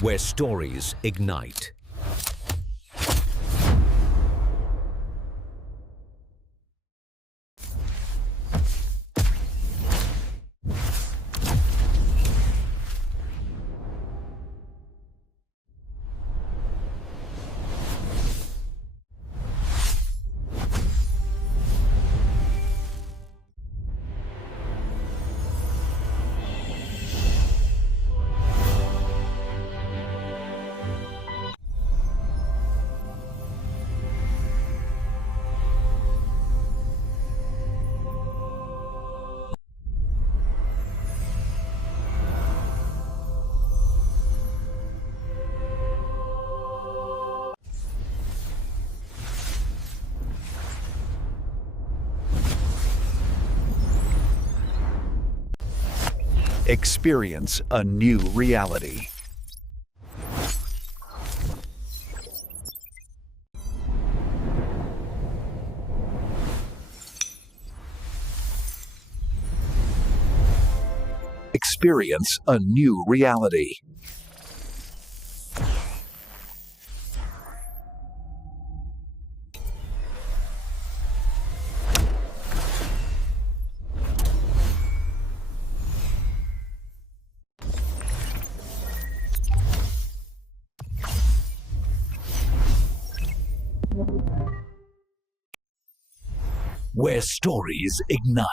where stories ignite. Experience a new reality. Experience a new reality. Where stories ignite.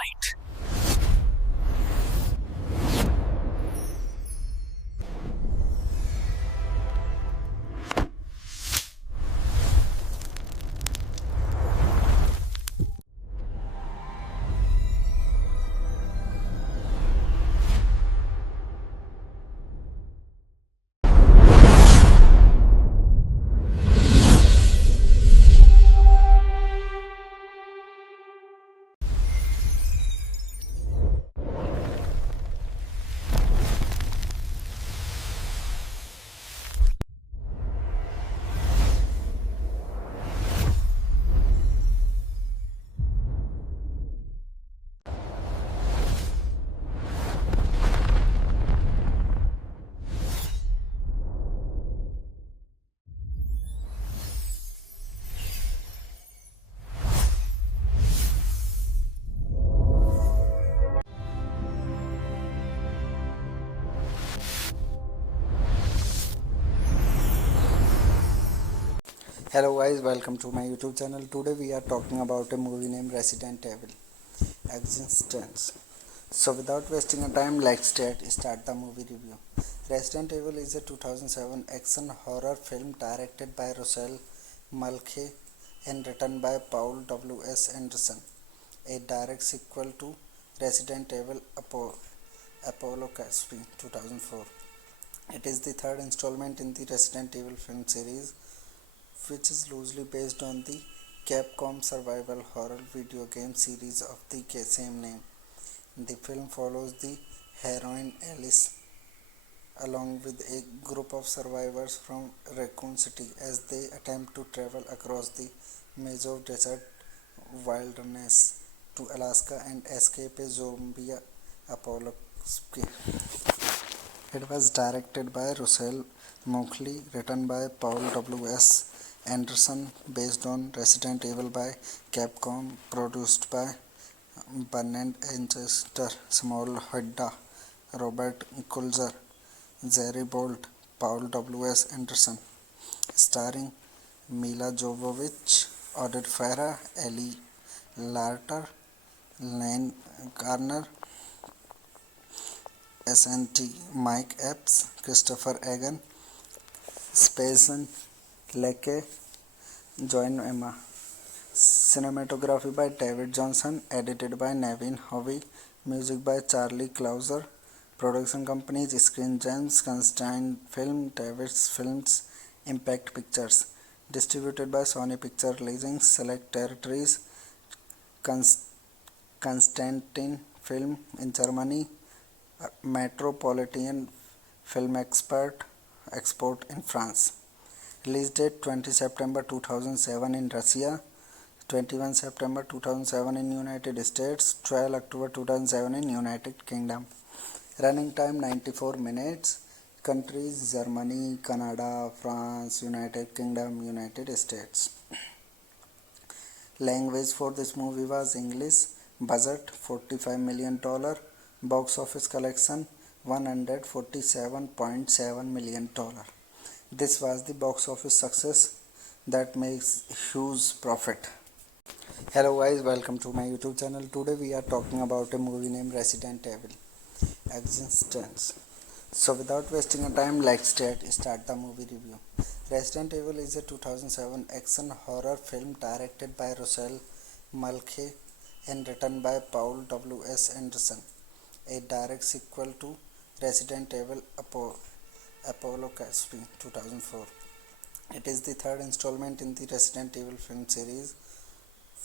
Hello guys, welcome to my YouTube channel. Today we are talking about a movie named Resident Evil Existence. So without wasting a time, let's start the movie review. Resident Evil is a 2007 action horror film directed by Rochelle Mulcahy and written by Paul W.S. Anderson, a direct sequel to Resident Evil Apocalypse 2004. It is the third installment in the Resident Evil film series, which is loosely based on the Capcom survival horror video game series of the same name. The film follows the heroine Alice along with a group of survivors from Raccoon City as they attempt to travel across the Meso Desert wilderness to Alaska and escape a zombie apocalypse. It was directed by Russell Mulcahy, written by Paul W.S. Anderson, based on Resident Evil by Capcom, produced by Bernard Enchester, Small Hedda, Robert Kulzer, Jerry Bolt, Paul W.S. Anderson, starring Mila Jovovich, Oded Farah, Ellie Larter, Lane Garner, SNT, Mike Epps, Christopher Egan, Spazen Leckie, Joan Emma. Cinematography by David Johnson, edited by Nevin Hovey, music by Charlie Clouser. Production companies Screen Gems, Constantine Film, David's Films, Impact Pictures. Distributed by Sony Picture Releasing select territories: Constantine Film in Germany, Metropolitan Film Export in France. Release date 20 September 2007 in Russia, 21 September 2007 in United States, 12 October 2007 in United Kingdom. Running time 94 minutes. countries Germany, Canada, France, United Kingdom, United States. Language for this movie was English. Budget $45 million. Box office collection $147.7 million. This was the box office success that makes huge profit. Hello guys, welcome to my YouTube channel. Today we are talking about a movie named Resident Evil Existence. So without wasting a time, let's start the movie review. Resident Evil is a 2007 action horror film directed by Rochelle Mulcahy and written by Paul W.S. Anderson, a direct sequel to Resident Evil Apocalypse 2004. It is the third installment in the Resident Evil film series,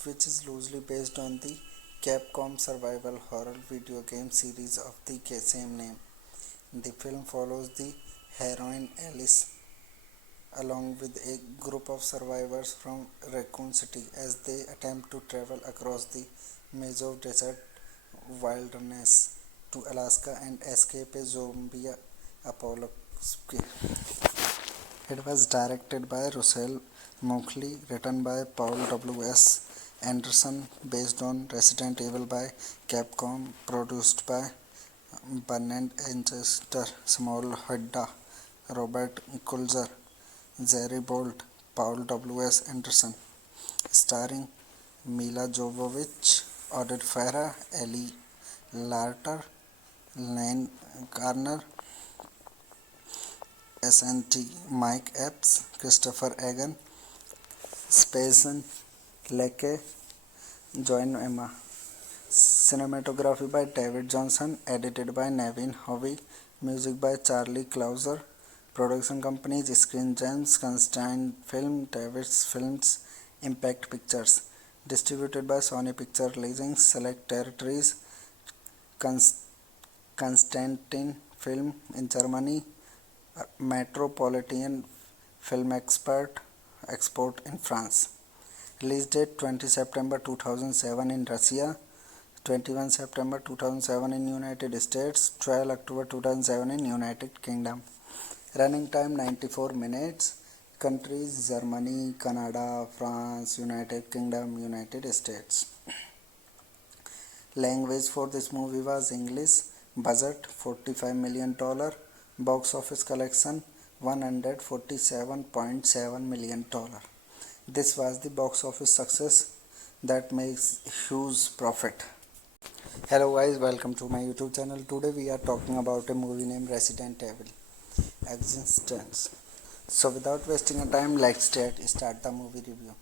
which is loosely based on the Capcom survival horror video game series of the same name. The film follows the heroine Alice along with a group of survivors from Raccoon City as they attempt to travel across the Meso Desert wilderness to Alaska and escape a zombie apocalypse. It was directed by Rochelle Mulcahy, written by Paul W.S. Anderson, based on Resident Evil by Capcom, produced by Bernard Enchester, Samuel Hadda, Robert Kulzer, Jerry Bolt, Paul W.S. Anderson, starring Mila Jovovich, Oded Farah, Ellie Larter, Lane Garner, SNT Mike Epps, Christopher Egan, Spazen Leke, Joan Emma. Cinematography by David Johnson, edited by Nevin Hovey, music by Charlie Clouser. Production companies Screen Gems, Constantine Film, Davis Films, Impact Pictures. Distributed by Sony Picture Releasing select territories: Constantine Film in Germany, Metropolitan Film Export in France. Release date 20 September 2007 in Russia, 21 September 2007 in United States, 12 October 2007 in United Kingdom. Running time 94 minutes. Countries Germany, Canada, France, United Kingdom, United States. Language for this movie was English. Budget $45 million. Box office collection $147.7 million. This was the box office success that makes huge profit. Hello guys, welcome to my YouTube channel. Today we are talking about a movie named Resident Evil Existence. So without wasting a time, let's start the movie review.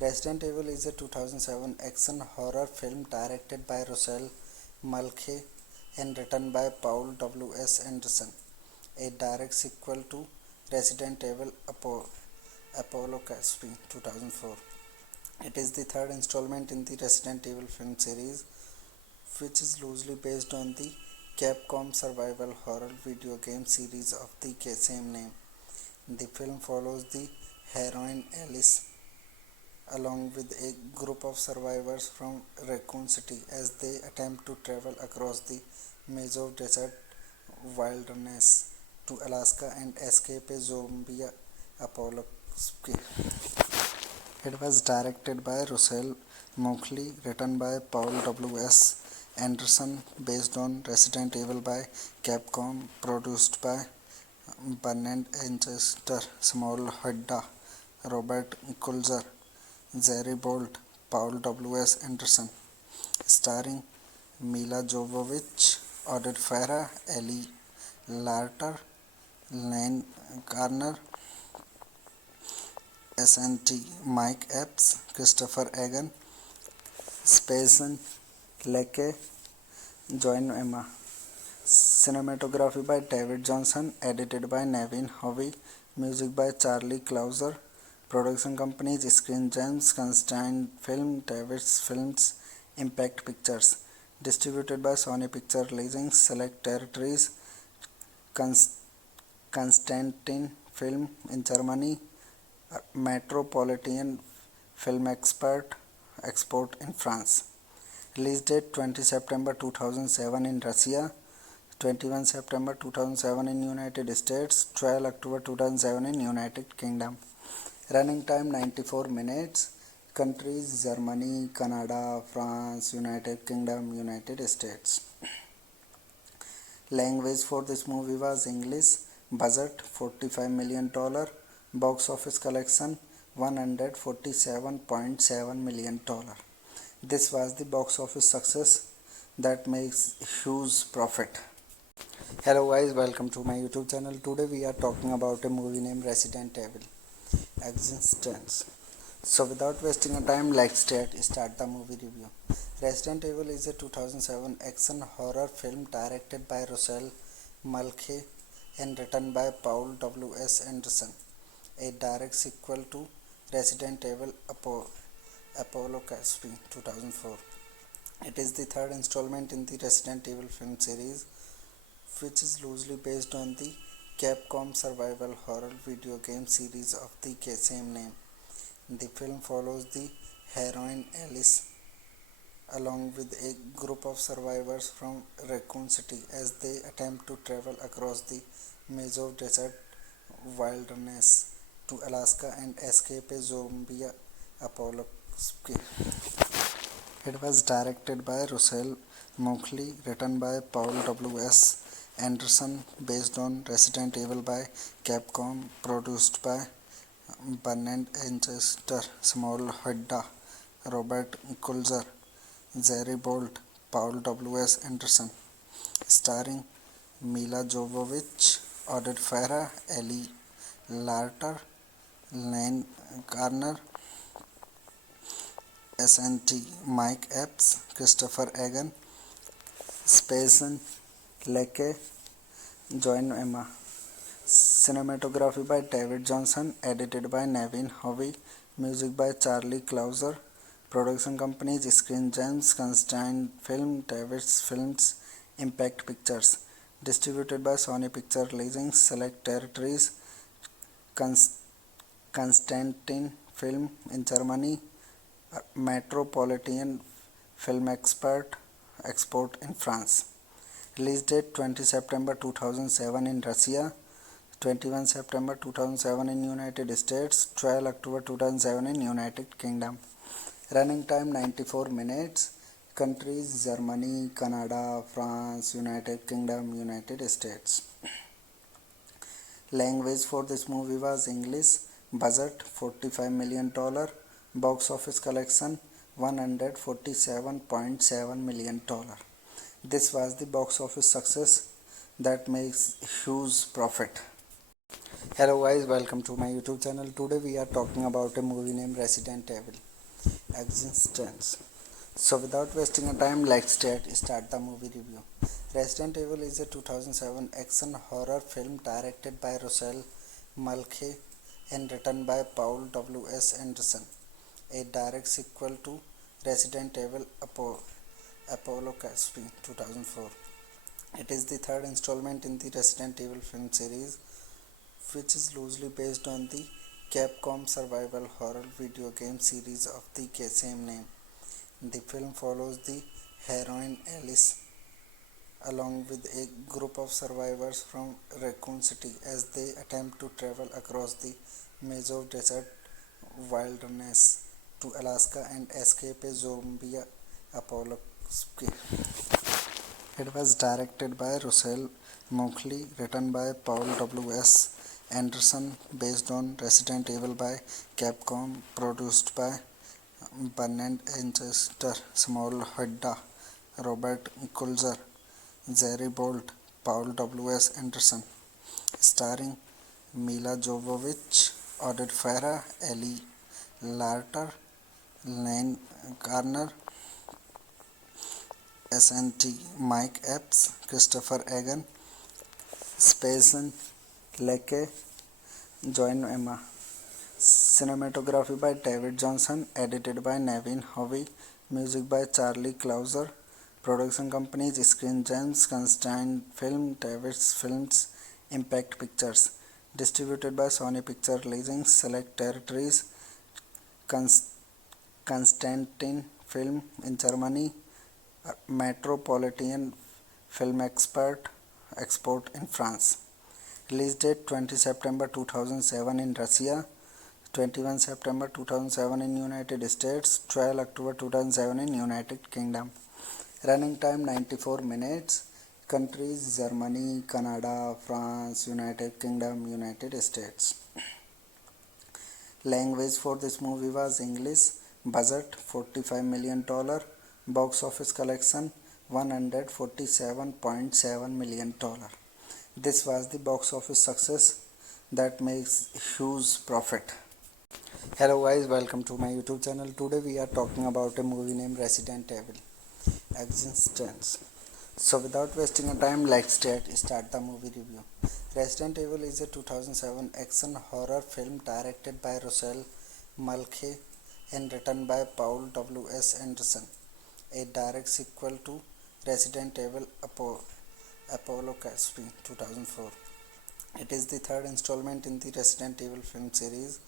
Resident Evil is a 2007 action horror film directed by Rochelle Mulcahy and written by Paul W.S. Anderson, a direct sequel to Resident Evil Apocalypse 2004. It is the third installment in the Resident Evil film series, which is loosely based on the Capcom survival horror video game series of the same name. The film follows the heroine Alice along with a group of survivors from Raccoon City as they attempt to travel across the Meso Desert wilderness to Alaska and escape a zombie apocalypse. It was directed by Rochelle Mulcahy, written by Paul W.S. Anderson, based on Resident Evil by Capcom, produced by Bernard Enchester, Samuel Hadda, Robert Kulzer, Jerry Bolt, Paul W.S. Anderson, starring Mila Jovovich, Oded Farah, Ellie Larter, Lane Garner, SNT Mike Epps, Christopher Egan, Spazen Leke, Joan Emma. Cinematography by David Johnson, edited by Nevin Hovey, music by Charlie Clouser. Production companies Screen Gems, Constantine Film, Davis Films, Impact Pictures. Distributed by Sony Picture Releasing select territories: Constantine Film in Germany, Metropolitan Film Export in France. Release date 20 September 2007 in Russia, 21 September 2007 in United States, 12 October 2007 in United Kingdom. Running time 94 minutes. Countries Germany, Canada, France, United Kingdom, United States. Language for this movie was English. Budget $45 million. Box office collection $147.7 million. This was the box office success that makes huge profit. Hello guys, welcome to my YouTube channel. Today we are talking about a movie named Resident Evil Existence. So without wasting a time, let's start the movie review. Resident Evil is a 2007 action horror film directed by Rochelle Mulcahy and written by Paul W.S. Anderson, a direct sequel to Resident Evil Apocalypse 2004. It is the third installment in the Resident Evil film series, which is loosely based on the Capcom survival horror video game series of the same name. The film follows the heroine Alice along with a group of survivors from Raccoon City as they attempt to travel across the Meso Desert wilderness to Alaska and escape a zombie apocalypse. It was directed by Rochelle Mulcahy, written by Paul W.S. Anderson, based on Resident Evil by Capcom, produced by Bernard Enchester, Samuel Hadda, Robert Kulzer, Jerry Bolt, Paul W.S. Anderson, starring Mila Jovovich, Oded Farah, Ellie Larter, Lane Garner, SNT Mike Epps, Christopher Egan, Spacen Lecce, Joan Emma. Cinematography by David Johnson, edited by Nevin Hovey, music by Charlie Clouser. Production companies Screen Gems, Constantine Film, Davis Films, Impact Pictures. Distributed by Sony Picture Releasing select territories: Constantine Film in Germany, Metropolitan Film Export in France. Release date 20 September 2007 in Russia, 21 September 2007 in United States, 12 October 2007 in United Kingdom. Running time 94 minutes. Countries Germany, Canada, France, United Kingdom, United States. Language for this movie was English. Budget $45 million. Box office collection $147.7 million. This was the box office success that makes huge profit. Hello guys, welcome to my YouTube channel. Today we are talking about a movie named Resident Evil Existence. So without wasting a time, let's start the movie review. Resident Evil is a 2007 action horror film directed by Rochelle Mulcahy and written by Paul W.S. Anderson, a direct sequel to Resident Evil Apocalypse 2004. It is the third installment in the Resident Evil film series, which is loosely based on the Capcom survival horror video game series of the same name. The film follows the heroine Alice along with a group of survivors from Raccoon City as they attempt to travel across the Meso Desert wilderness to Alaska and escape a zombie apocalypse. It was directed by Rochelle Mulcahy, written by Paul W.S. Anderson, based on Resident Evil by Capcom, produced by Bernard Enchester, Samuel Hadda, Robert Kulzer, Jerry Bolt, Paul W.S. Anderson, starring Mila Jovovich, Oded Farah, Ellie Larter, Lane Garner, SNT Mike Epps, Christopher Egan, Spacen Lecce, Joan Emma. Cinematography by David Johnson, edited by Nevin Hovey, music by Charlie Clouser. Production companies Screen Gems, Constantine Film, Davis Films, Impact Pictures. Distributed by Sony Picture Releasing select territories: Constantine Film in Germany, Metropolitan Film export in France. Release date 20 September 2007 in Russia, 21 September 2007 in United States, 12 October 2007 in United Kingdom. Running time 94 minutes. Countries Germany, Canada, France, United Kingdom, United States. Language for this movie was English. Budget $45 million. Box office collection $147.7 million. This was the box office success that makes huge profit. Hello guys, welcome to my YouTube channel. Today we are talking about a movie named Resident Evil Existence. So without wasting a time, let's start the movie review. Resident Evil is a 2007 action horror film directed by Russell Mulcahy and written by Paul W.S. Anderson, a direct sequel to Resident Evil Apocalypse 2004. It is the third installment in the Resident Evil film series,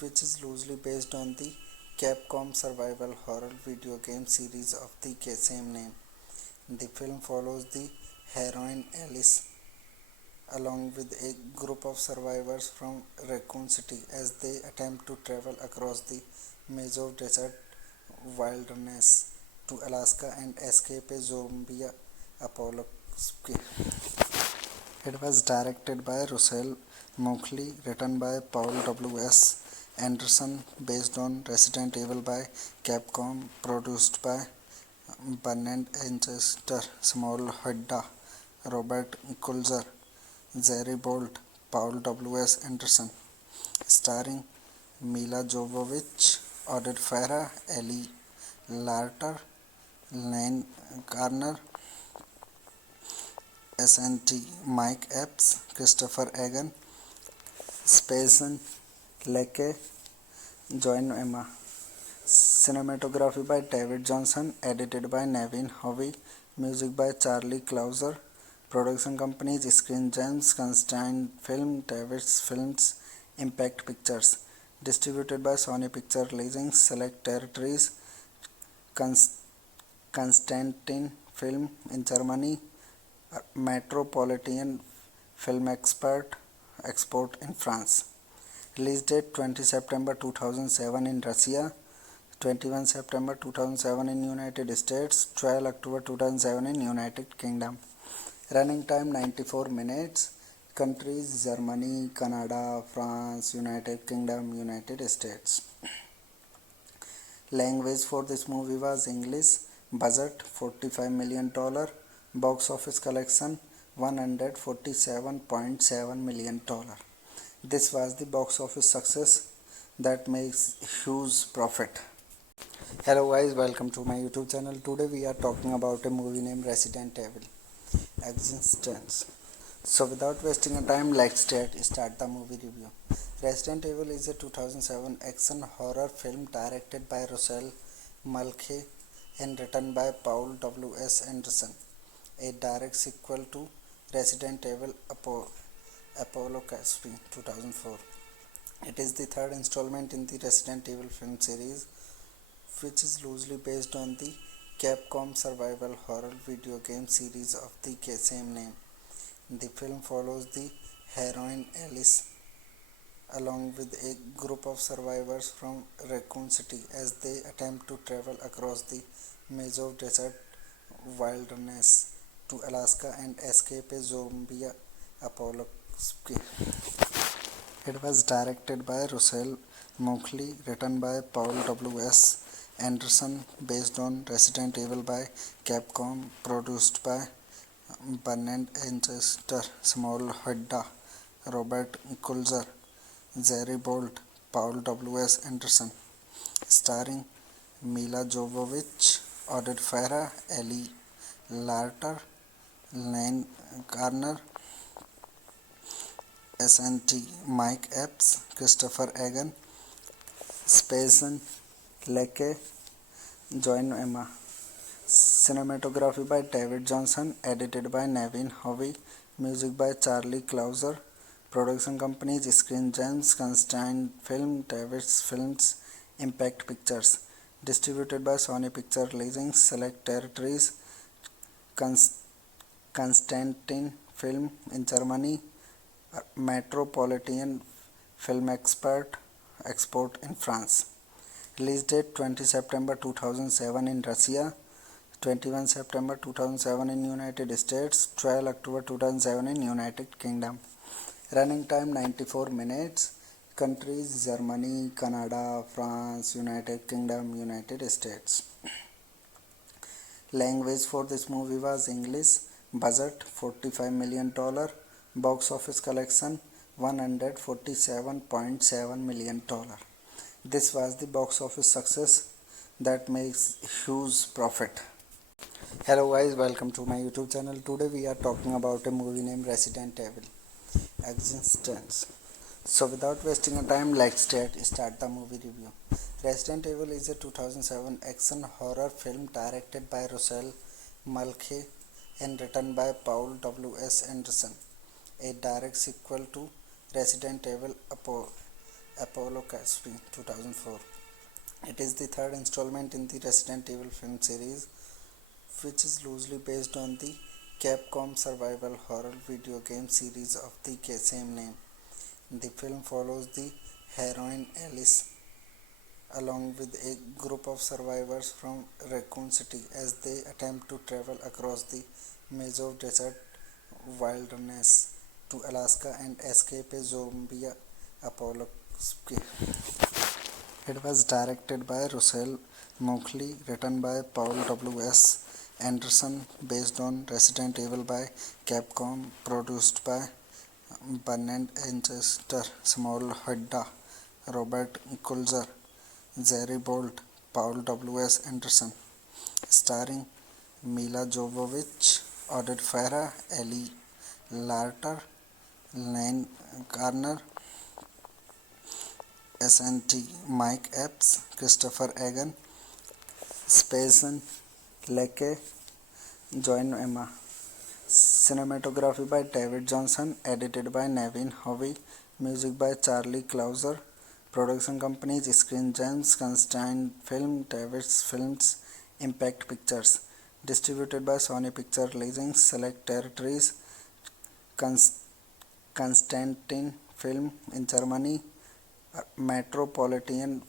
which is loosely based on the Capcom survival horror video game series of the same name. The film follows the heroine Alice along with a group of survivors from Raccoon City as they attempt to travel across the Meso Desert wilderness to Alaska and escape a zombie apocalypse. It was directed by Russell Mulcahy, written by Paul W.S. Anderson, based on Resident Evil by Capcom, produced by Bernard Winchester, Samuel Hadda, Robert Kulzer, Jerry Bolt, Paul W.S. Anderson, starring Mila Jovovich, Oded Farah, Ellie Larter, Lane Garner, SNT Mike Epps, Christopher Egan, Spazen Leke, Joan Emma. Cinematography by David Johnson, edited by Nevin Hovey, music by Charlie Clouser. Production companies Screen Gems, Constantine Film, Davis Films, Impact Pictures. Distributed by Sony Picture Releasing select territories: Constantine Film in Germany, Metropolitan Film Export in France. Release date 20 September 2007 in Russia, 21 September 2007 in United States, 12 October 2007 in United Kingdom. Running time 94 minutes. Countries Germany, Canada, France, United Kingdom, United States. Language for this movie was English. Budget $45 million. Box office collection $147.7 million. This was the box office success that makes huge profit. Hello guys, welcome to my YouTube channel. Today we are talking about a movie named Resident Evil Existence. So without wasting a time, let's start the movie review. Resident Evil is a 2007 action horror film directed by Russell Mulcahy and written by Paul W.S. Anderson, a direct sequel to Resident Evil Apocalypse 2004. It is the third installment in the Resident Evil film series, which is loosely based on the Capcom survival horror video game series of the same name. The film follows the heroine Alice along with a group of survivors from Raccoon City as they attempt to travel across the Meso Desert wilderness to Alaska and escape a zombie apocalypse. It was directed by Russell Mulcahy, written by Paul W.S. Anderson, based on Resident Evil by Capcom, produced by Bernard Winchester, Samuel Hadda, Robert Kulzer, Jerry Bolt, Paul W.S. Anderson, starring Mila Jovovich, Oded Farah, Ellie Larter, Lane Garner, SNT Mike Epps, Christopher Egan, Spazen Leke, Joan Emma. Cinematography by David Johnson, edited by Nevin Hovey, music by Charlie Clouser. Production companies Screen Gems, Constantine Film, Davis Films, Impact Pictures. Distributed by Sony Picture Releasing select territories: Constantin Film in Germany, Metropolitan Film Export in France. Release date 20 September 2007 in Russia, 21 September 2007 in United States, 12 October 2007 in United Kingdom. Running time 94 minutes. Countries Germany, Canada, France, United Kingdom, United States. Language for this movie was English. Budget $45 million. Box office collection $147.7 million. This was the box office success that makes huge profit. Hello guys, welcome to my YouTube channel. Today we are talking about a movie named Resident Evil Existence. So without wasting a time, let's start the movie review. Resident Evil is a 2007 action horror film directed by Russell Mulcahy and written by Paul W.S. Anderson, a direct sequel to Resident Evil Apocalypse 2004. It is the third installment in the Resident Evil film series, which is loosely based on the Capcom survival horror video game series of the same name. The film follows the heroine Alice along with a group of survivors from Raccoon City as they attempt to travel across the Meso Desert wilderness to Alaska and escape a zombie apocalypse. It was directed by Russell Mulcahy, written by Paul W.S. Anderson, based on Resident Evil by Capcom, produced by Bernard Enchester, Samuel Hadda, Robert Kulzer, Jerry Bolt, Paul W.S. Anderson, starring Mila Jovovich, Oded Farah, Ellie Larter, Lane Garner, SNT Mike Epps, Christopher Egan, Spazen Lecce, Joan Emma. Cinematography by David Johnson, edited by Nevin Hovey, music by Charlie Clouser. Production companies Screen Gems, Constantine Film, David's Films, Impact Pictures. Distributed by Sony Picture Releasing select territories: Constantine Film in Germany, Metropolitan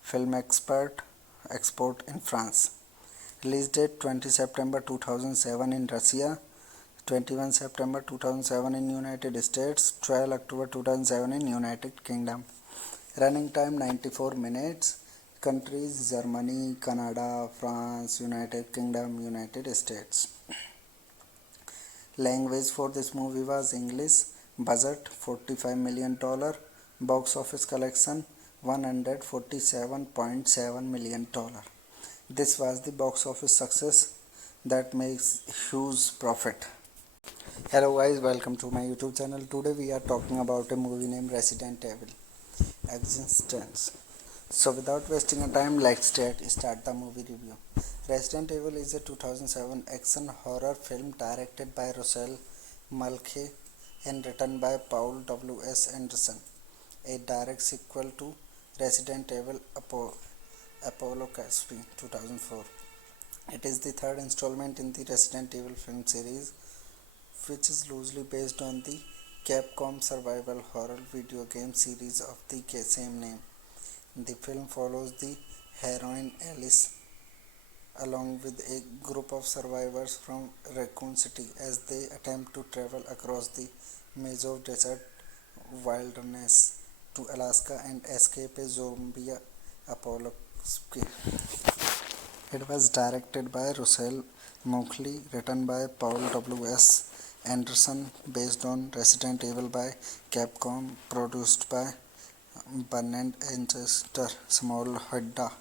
Film Export in France. Release date 20 September 2007 in Russia, 21 September 2007 in United States, 12 October 2007 in United Kingdom. Running time 94 minutes. Countries Germany, Canada, France, United Kingdom, United States. Language for this movie was English. Budget $45 million. Box office collection $147.7 million. This was the box office success that makes huge profit. Hello guys, welcome to my YouTube channel. Today we are talking about a movie named Resident Evil Existence. So without wasting a time, let's start the movie review. Resident Evil is a 2007 action horror film directed by Russell Mulcahy and written by Paul W.S. Anderson, a direct sequel to Resident Evil Apocalypse 2004. It is the third installment in the Resident Evil film series, which is loosely based on the Capcom survival horror video game series of the same name. The film follows the heroine Alice along with a group of survivors from Raccoon City as they attempt to travel across the Meso Desert wilderness to Alaska and escape a zombie apocalypse. It was directed by Russell Mulcahy, written by Paul W.S. Anderson, based on Resident Evil by Capcom, produced by Bernard Enchester, Samuel Hadda,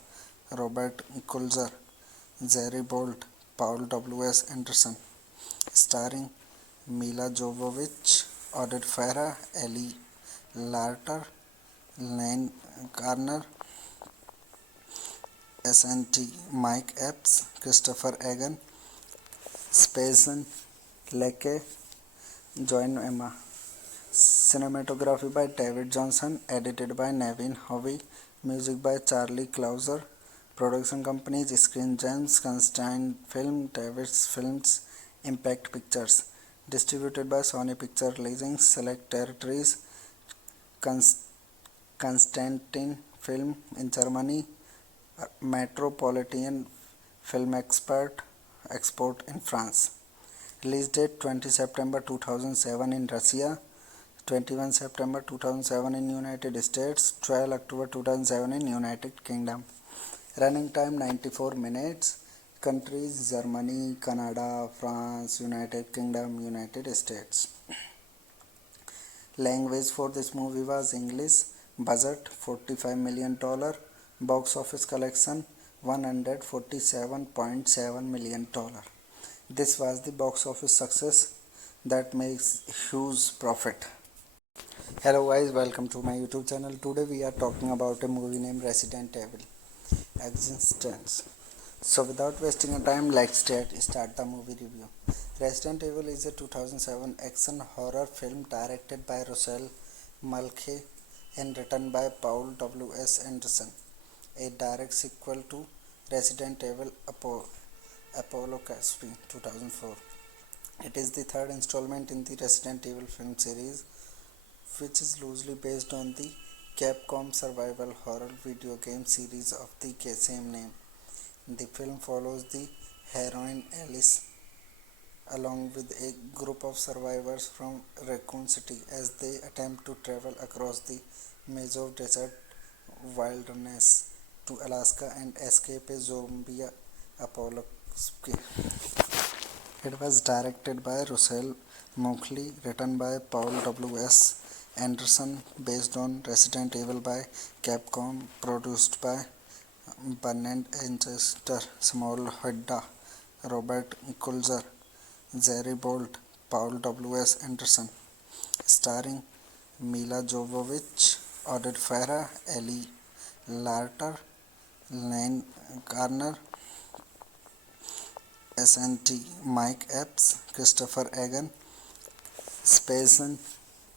Robert Kulzer, Jerry Bolt, Paul W.S. Anderson, starring Mila Jovovich, Oded Farah, Ellie Larter, Lane Garner, SNT Mike Epps, Christopher Egan, Spazen Lecce, Joan Emma. Cinematography by David Johnson, edited by Nevin Hovey, music by Charlie Clouser. Production companies Screen Gems, Constantine Film, David's Films, Impact Pictures. Distributed by Sony Picture Releasing select territories. Constantin Film in Germany. Metropolitan Film Export in France. Release date 20 September 2007 in Russia, 21 September 2007 in United States, 12 October 2007 in United Kingdom. Running time 94 minutes. Countries Germany, Canada, France, United Kingdom, United States. Language for this movie was English. Budget $45 million. Box office collection $147.7 million. This was the box office success that makes huge profit. Hello guys, welcome to my YouTube channel. Today we are talking about a movie named Resident Evil Existence. So without wasting a time, let's start the movie review. Resident Evil is a 2007 action horror film directed by Rochelle Mulcahy and written by Paul W.S. Anderson, a direct sequel to Resident Evil Apocalypse 2004. It is the third installment in the Resident Evil film series, which is loosely based on the Capcom survival horror video game series of the same name. The film follows the heroine Alice along with a group of survivors from Raccoon City as they attempt to travel across the Meso Desert wilderness to Alaska and escape a zombie apocalypse. It was directed by Rochelle Mulcahy, written by Paul W.S. Anderson, based on Resident Evil by Capcom, produced by Bernard Enchester, Small Hedda, Robert Kulzer, Jerry Bolt, Paul W.S. Anderson, starring Mila Jovovich, Oded Farah, Ellie Larter, Lane Garner, SNT Mike Epps, Christopher Egan, Spazen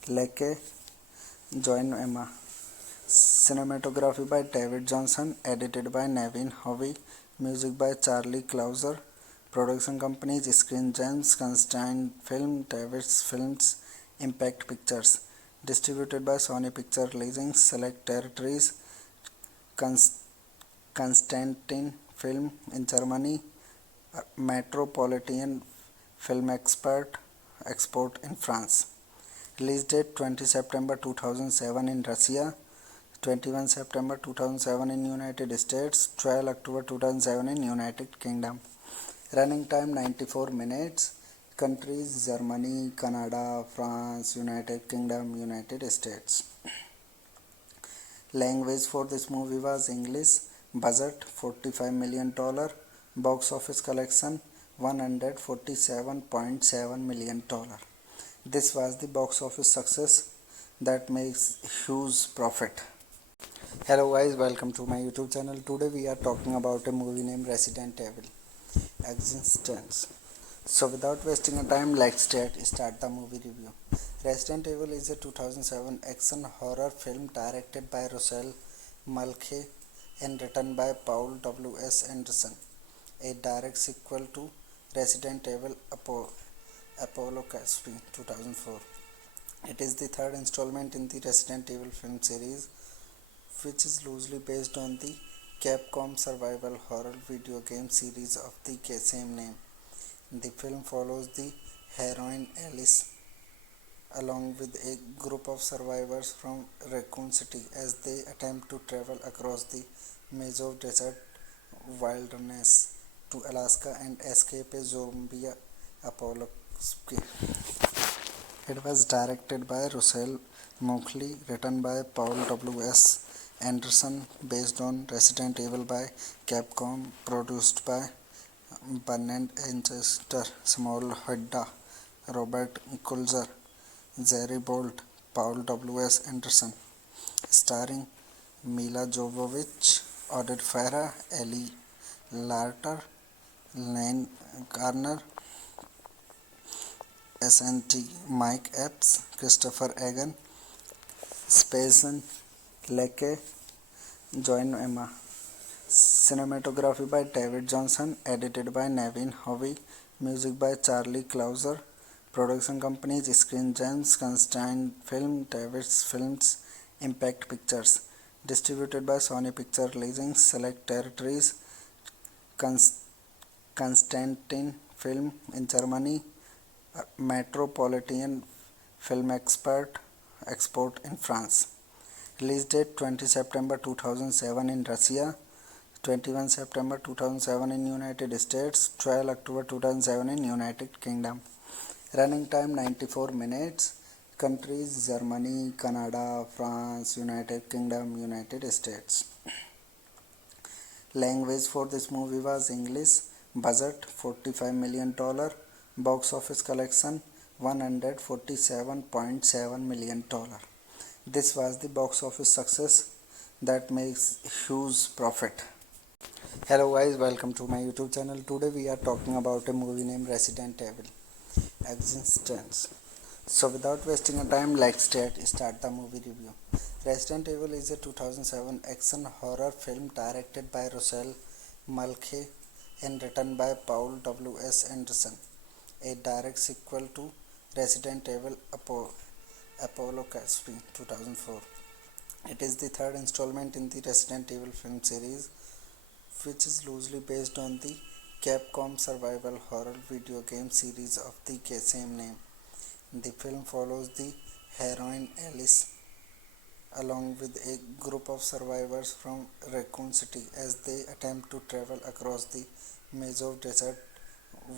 Leke, Joan Emma. Cinematography by David Johnson, edited by Nevin Hovey, music by Charlie Clouser. Production companies Screen Gems, Constantine Film, Davis Films, Impact Pictures. Distributed by Sony Picture Releasing select territories. Constantin Film in Germany, Metropolitan Film Export in France. Release date 20 September 2007 in Russia, 21 September 2007 in United States, 12 October 2007 in United Kingdom. Running time 94 minutes. Countries Germany, Canada, France, United Kingdom, United States. Language for this movie was English. Budget $45 million. Box office collection $147.7 million. This was the box office success that makes huge profit. Hello guys, welcome to my YouTube channel. Today we are talking about a movie named Resident Evil Existence. So without wasting a time, let's start the movie review. Resident Evil is a 2007 action horror film directed by Rochelle Mulcahy and written by Paul W.S. Anderson, a direct sequel to Resident Evil Apocalypse 2004. It is the third installment in the Resident Evil film series, which is loosely based on the Capcom survival horror video game series of the same name. The film follows the heroine Alice along with a group of survivors from Raccoon City as they attempt to travel across the Meso Desert wilderness to Alaska and escape a zombie apocalypse. It was directed by Rochelle Mulcahy, written by Paul W.S. Anderson, based on Resident Evil by Capcom, produced by Bernard Enchester, Small Hedda, Robert Kulzer, Jerry Bolt, Paul W.S. Anderson, starring Mila Jovovich, Oded Farah, Ellie Larter, Lane Garner, SNT Mike Epps, Christopher Egan, Spazen Leke, Joan Emma. Cinematography by David Johnson, edited by Nevin Hovey, Music by Charlie Clouser. Production companies Screen Gems, Constantine Film, Davis Films, Impact Pictures. Distributed by Sony Picture Releasing select territories. Constantine Film in Germany. Metropolitan Film Export in France. Release date 20 September 2007 in Russia, 21 September 2007 in United States, 12 October 2007 in United Kingdom. Running time 94 minutes. Countries Germany, Canada, France, United Kingdom, United States. Language for this movie was English. Budget $45 million. Box office collection $147.7 million. This was the box office success that makes huge profit. Hello guys, welcome to my YouTube channel. Today we are talking about a movie named Resident Evil Existence. So without wasting a time, let's start the movie review. Resident Evil is a 2007 action horror film directed by Rochelle Mulcahy and written by Paul W.S. Anderson, a direct sequel to Resident Evil Apocalypse 2004. It is the third installment in the Resident Evil film series, which is loosely based on the Capcom survival horror video game series of the same name. The film follows the heroine Alice along with a group of survivors from Raccoon City as they attempt to travel across the Meso Desert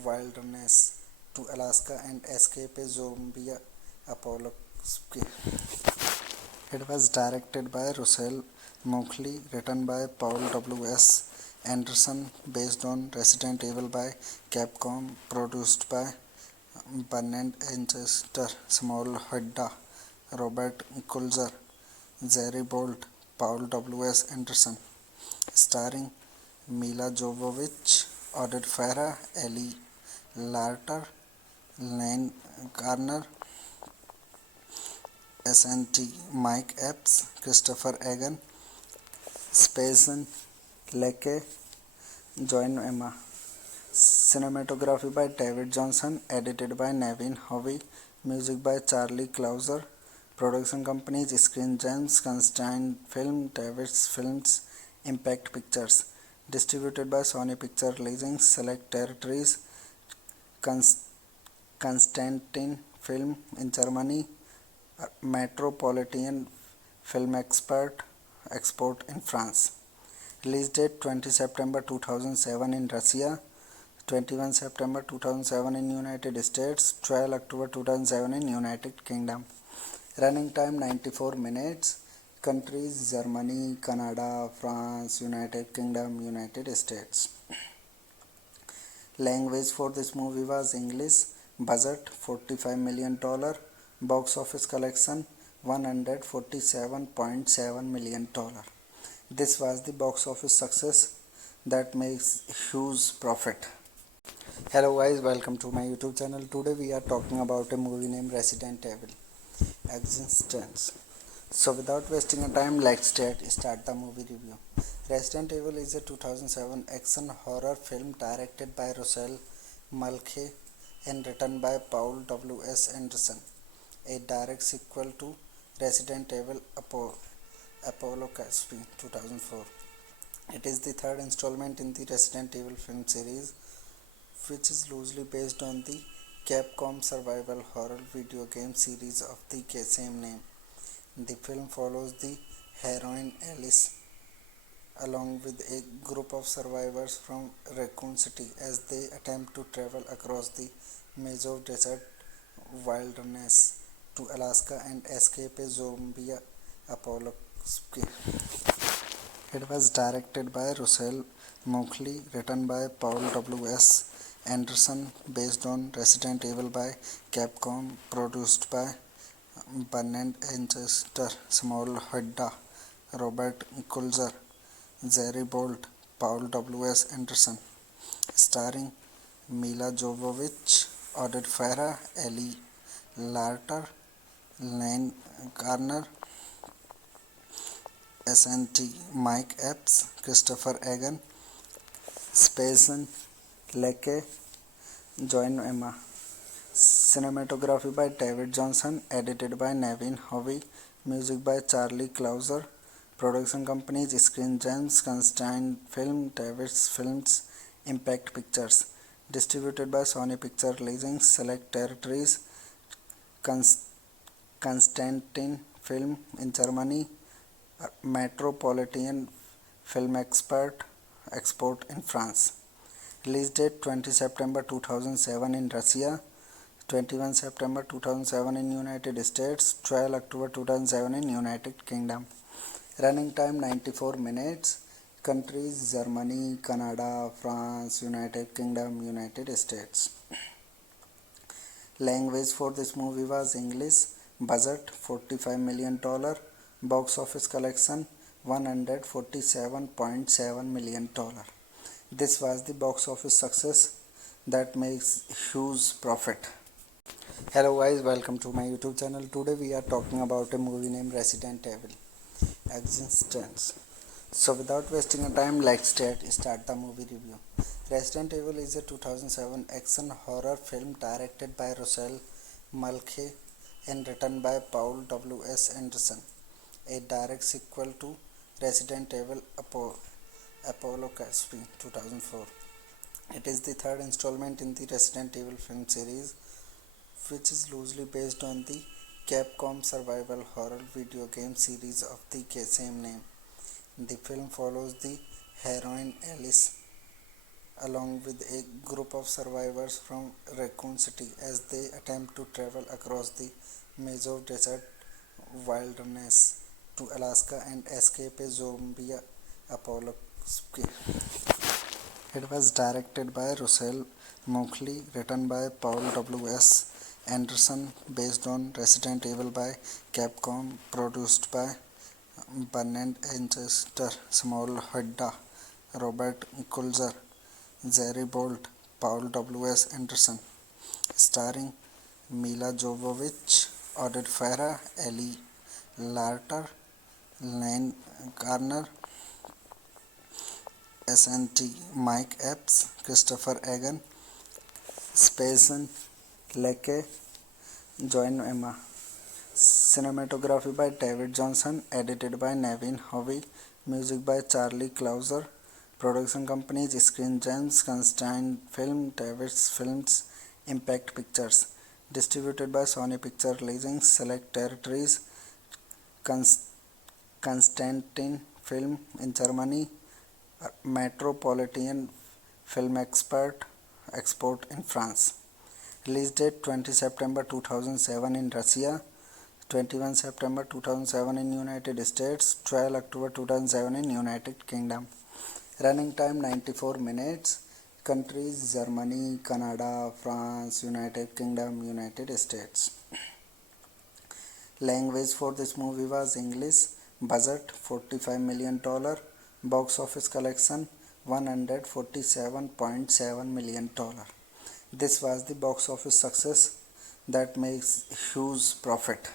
wilderness to Alaska and escape a zombie apocalypse. It was directed by Rochelle Mulcahy, written by Paul W.S. Anderson, based on Resident Evil by Capcom, produced by Bernard Winchester, Samuel Hadda, Robert Kulzer, Jerry Bolt, Paul W.S. Anderson, starring Mila Jovovich, Oded Farah, Ellie Larter, Lane Garner, SNT Mike Epps, Christopher Egan, Spazen Leckie, Joan Emma. Cinematography by David Johnson, edited by Nevin Hovey, music by Charlie Clouser. Production companies Screen Gems, Constantine Film, Davis Films, Impact Pictures. Distributed by Sony Picture Releasing select territories. Constantine Film in Germany, Metropolitan Film Export in France. Release date 20 September 2007 in Russia, 21 September 2007 in United States, 12 October 2007 in United Kingdom. Running time 94 minutes. Countries Germany, Canada, France, United Kingdom, United States. Language for this movie was English. Budget $45 million. Box office collection $147.7 million. This was the box office success that makes huge profit. Hello guys, welcome to my YouTube channel. Today we are talking about a movie named Resident Evil Existence. So without wasting a time, let's start the movie review. Resident Evil is a 2007 action horror film directed by Rochelle Mulcahy and written by Paul W.S. Anderson, a direct sequel to Resident Evil Apocalypse 2004. It is the third installment in the Resident Evil film series, which is loosely based on the Capcom survival horror video game series of the same name. The film follows the heroine Alice along with a group of survivors from Raccoon City as they attempt to travel across the Meso Desert wilderness to Alaska and escape a zombie apocalypse. It was directed by Rochelle Mulcahy, written by Paul W.S. Anderson, based on Resident Evil by Capcom, produced by Bernard Winchester, Samuel Hadda, Robert Kulzer, Jerry Bolt, Paul W.S. Anderson, starring Mila Jovovich, Oded Farah, Ellie Larter, Lane Garner, SNT Mike Epps, Christopher Egan, Spazen Leckie, Join Emma. Cinematography by David Johnson, edited by Naveen Hovey, music by Charlie Clouser. Production companies Screen Gems, Constantine Film, David's Films, Impact Pictures. Distributed by Sony Picture Releasing select territories: Constantine Film in Germany, Metropolitan Film Export in France. Release date 20 September 2007 in Russia, 21 September 2007 in United States, 12 October 2007 in United Kingdom. Running time 94 minutes. Countries Germany, Canada, France, United Kingdom, United States. Language for this movie was English. Budget $45 million. Box office collection $147.7 million. This was the box office success that makes huge profit. Hello guys, welcome to my YouTube channel. Today we are talking about a movie named Resident Evil Existence. So without wasting a time, let's start the movie review. Resident Evil is a 2007 action horror film directed by Rochelle Mulcahy and written by Paul W.S. Anderson, a direct sequel to Resident Evil Apocalypse 2004. It is the third installment in the Resident Evil film series, which is loosely based on the Capcom survival horror video game series of the same name. The film follows the heroine Alice along with a group of survivors from Raccoon City as they attempt to travel across the Meso Desert wilderness to Alaska and escape a zombie apocalypse. It was directed by Rochelle Mulcahy, written by Paul W.S. Anderson, based on Resident Evil by Capcom, produced by Bernard Winchester, Samuel Hadda, Robert Kulzer, Jerry Bolt, Paul W.S. Anderson, starring Mila Jovovich, Oded Farah, Ellie Larter, Lane Garner, SNT Mike Epps, Christopher Egan, Spazen Leke, Join Emma. Cinematography by David Johnson, edited by Naveen Hovey, music by Charlie Clouser. Production companies Screen Gems, Constantine Film, David's Films, Impact Pictures. Distributed by Sony Picture Releasing select territories: Constantine Film in Germany, Metropolitan Film Export in France. Release date 20 September 2007 in Russia, 21 September 2007 in United States, 12 October 2007 in United Kingdom. Running time 94 minutes. Countries Germany, Canada, France, United Kingdom, United States. Language for this movie was English. Budget $45 million. Box office collection $147.7 million. This was the box office success that makes huge profit.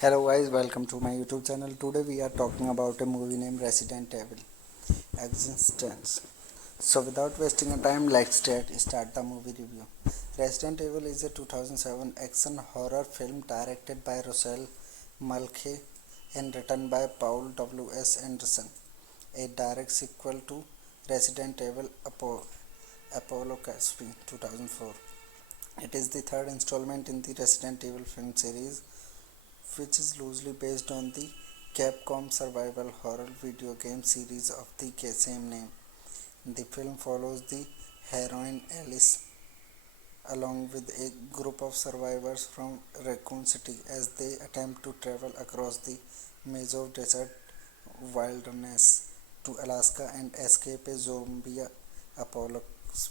Hello guys, welcome to my YouTube channel. Today we are talking about a movie named Resident Evil Existence. So without wasting a time, let's start the movie review. Resident Evil is a 2007 action horror film directed by Rochelle Mulcahy and written by Paul W.S. Anderson, a direct sequel to Resident Evil Apocalypse 2004. It is the third installment in the Resident Evil film series, which is loosely based on the Capcom survival horror video game series of the same name. The film follows the heroine Alice along with a group of survivors from Raccoon City as they attempt to travel across the Meso Desert wilderness to Alaska and escape a zombie apocalypse.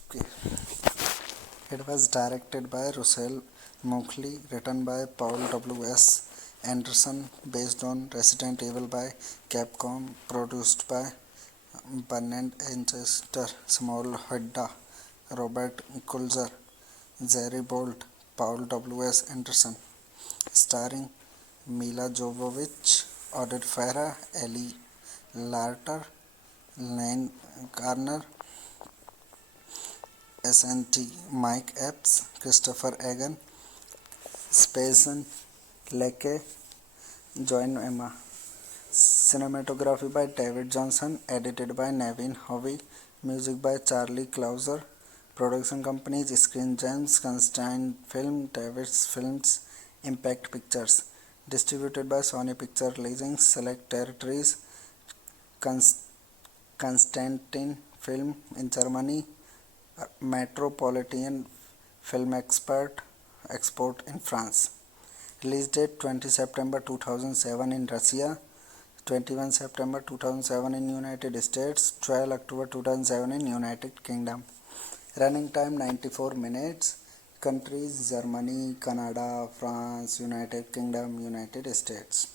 It was directed by Rochelle Mulcahy, written by Paul W.S. Anderson, based on Resident Evil by Capcom, produced by Bernard Winchester, Samuel Hadda, Robert Kulzer, Jerry Bolt, Paul W.S. Anderson, starring Mila Jovovich, Oded Farah, Ellie Larter, Lane Garner, SNT Mike Epps, Christopher Egan, Spacen Leckie, Joan Emma. Cinematography by David Johnson, edited by Navin Hovey, music by Charlie Clouser. Production companies Screen Gems, Constantine Film, David's Films, Impact Pictures. Distributed by Sony Picture Releasing Select Territories, Constantine Film in Germany, Metropolitan Film Export in France. Release date 20 September 2007 in Russia, 21 September 2007 in United States, 12 October 2007 in United Kingdom. Running time 94 minutes. Countries Germany, Canada, France, United Kingdom, United States.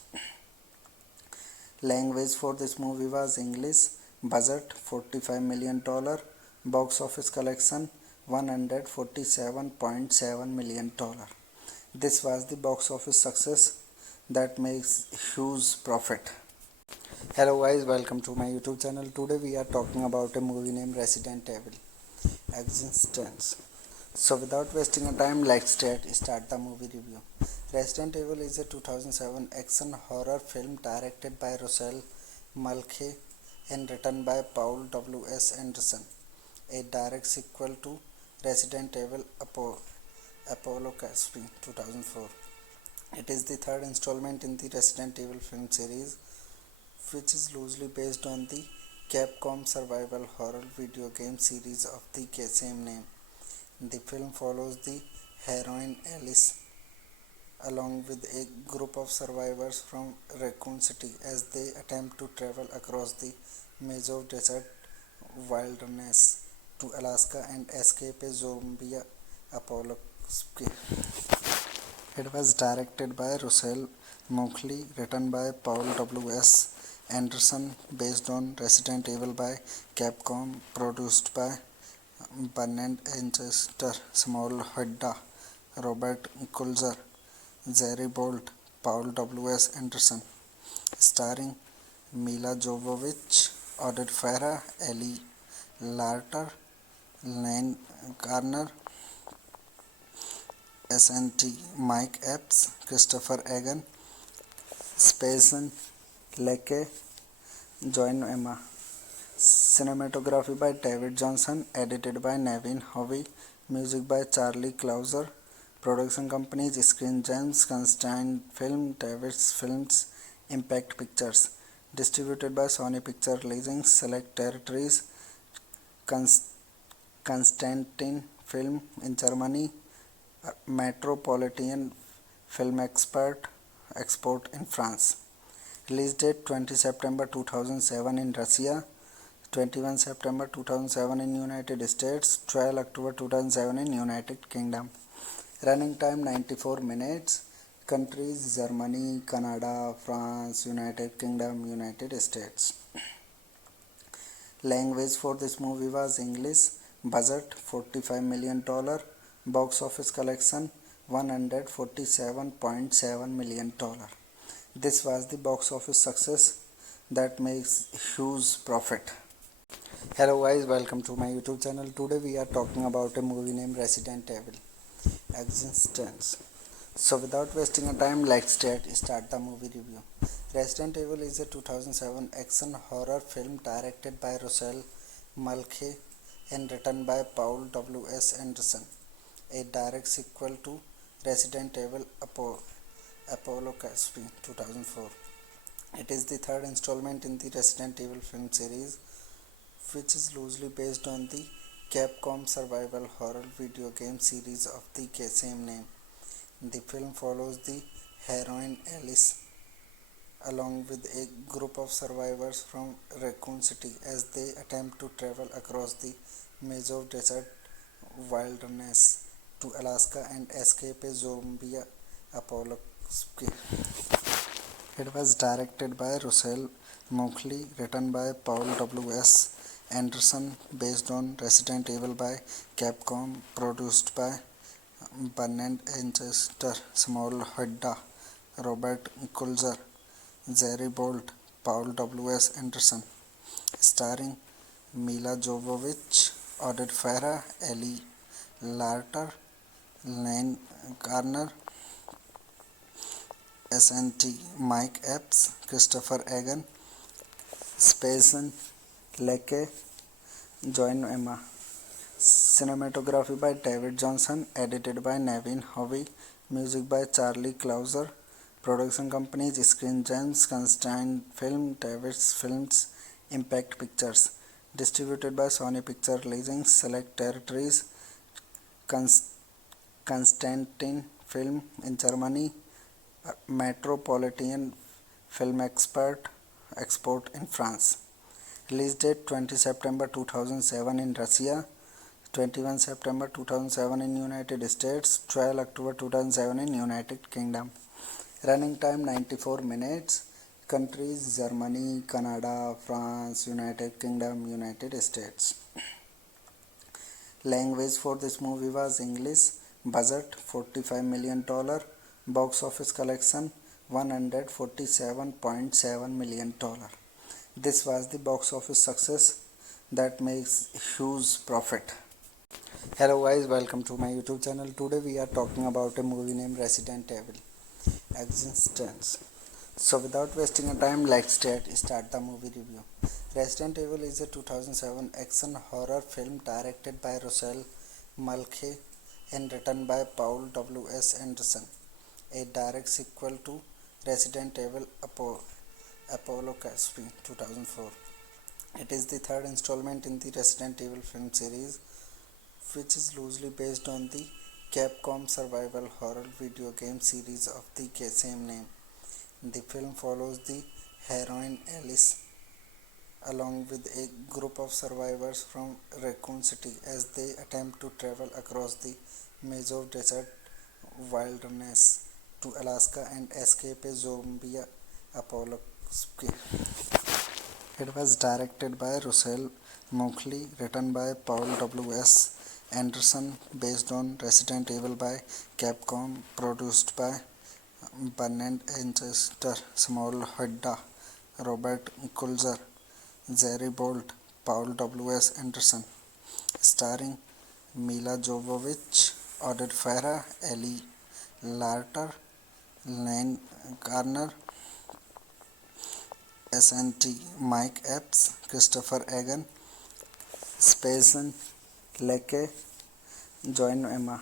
Language for this movie was English. Budget $45 million. Box office collection $147.7 million. This was the box office success that makes huge profit. Hello guys, welcome to my YouTube channel. Today we are talking about a movie named Resident Evil Existence. So without wasting a time, let's start the movie review. Resident Evil is a 2007 action horror film directed by Rochelle Mulcahy and written by Paul W.S. Anderson, a direct sequel to Resident Evil Apocalypse 2004. It is the third installment in the Resident Evil film series, which is loosely based on the Capcom survival horror video game series of the same name. The film follows the heroine Alice along with a group of survivors from Raccoon City as they attempt to travel across the Meso Desert wilderness to Alaska and escape a zombie apocalypse. It was directed by Rochelle Mulcahy, written by Paul W.S. Anderson, based on Resident Evil by Capcom, produced by Bernard Enchester, Samuel Hadda, Robert Kulzer, Jerry Bolt, Paul W.S. Anderson, starring Mila Jovovich, Oded Farah, Ellie Larter, Lane Garner, SNT Mike Epps, Christopher Egan, Spacen Leckie, Joan Emma. Cinematography by David Johnson, edited by Navin Hovey, music by Charlie Clouser. Production companies Screen Gems, Constantine Film, David's Films, Impact Pictures. Distributed by Sony Picture Releasing Select Territories, Constantine Film in Germany, Metropolitan Film Export in France. Release date 20 September 2007 in Russia, 21 September 2007 in United States, 12 October 2007 in United Kingdom. Running time 94 minutes. Countries Germany, Canada, France, United Kingdom, United States. Language for this movie was English. Budget $45 million. Box office collection $147.7 million. This was the box office success that makes huge profit. Hello guys, welcome to my YouTube channel. Today we are talking about a movie named Resident Evil Existence. So without wasting a time, let's start the movie review. Resident Evil is a 2007 action horror film directed by Rochelle Mulcahy and written by Paul W.S. Anderson, a direct sequel to Resident Evil Apocalypse 2004. It is the third installment in the Resident Evil film series, which is loosely based on the Capcom survival horror video game series of the same name. The film follows the heroine Alice along with a group of survivors from Raccoon City as they attempt to travel across the Meso Desert wilderness to Alaska and escape a zombie apocalypse. It was directed by Rochelle Mulcahy, written by Paul W.S. Anderson, based on Resident Evil by Capcom, produced by Bernard Enchester, Samuel Hadda, Robert Kulzer, Jerry Bolt, Paul W.S. Anderson, starring Mila Jovovich, Oded Farah, Ellie Larter, Lane Garner, SNT Mike Epps, Christopher Egan, Spazen Leke, Join Emma. Cinematography by David Johnson, edited by Navin Hovey, music by Charlie Clouser, production companies Screen Gems, Constantine Film, David's Films, Impact Pictures, distributed by Sony Picture Releasing Select Territories, Constantine Film in Germany, Metropolitan Film Export in France. Release date 20 September 2007 in Russia, 21 September 2007 in United States, 12 October 2007 in United Kingdom. Running time 94 minutes. Countries Germany, Canada, France, United Kingdom, United States. Language for this movie was English. Budget $45 million. Box office collection $147.7 million. This was the box office success that makes huge profit. Hello guys, welcome to my YouTube channel. Today we are talking about a movie named Resident Evil Existence. So without wasting a time, let's start the movie review. Resident Evil is a 2007 action horror film directed by Rochelle Mulcahy and written by Paul W.S. Anderson, a direct sequel to Resident Evil Apocalypse 2004. It is the third installment in the Resident Evil film series, which is loosely based on the Capcom survival horror video game series of the same name. The film follows the heroine Alice along with a group of survivors from Raccoon City as they attempt to travel across the Meso Desert wilderness to Alaska and escape a zombie apocalypse. It was directed by Rochelle Mulcahy, written by Paul W.S. Anderson, based on Resident Evil by Capcom, produced by Bernard Enchester, Samuel Hadda, Robert Kulzer, Jerry Bolt, Paul W.S. Anderson, starring Mila Jovovich, Oded Farah, Ellie Larter, Lane Garner, SNT Mike Epps, Christopher Egan, Spazen Leke, Join Emma.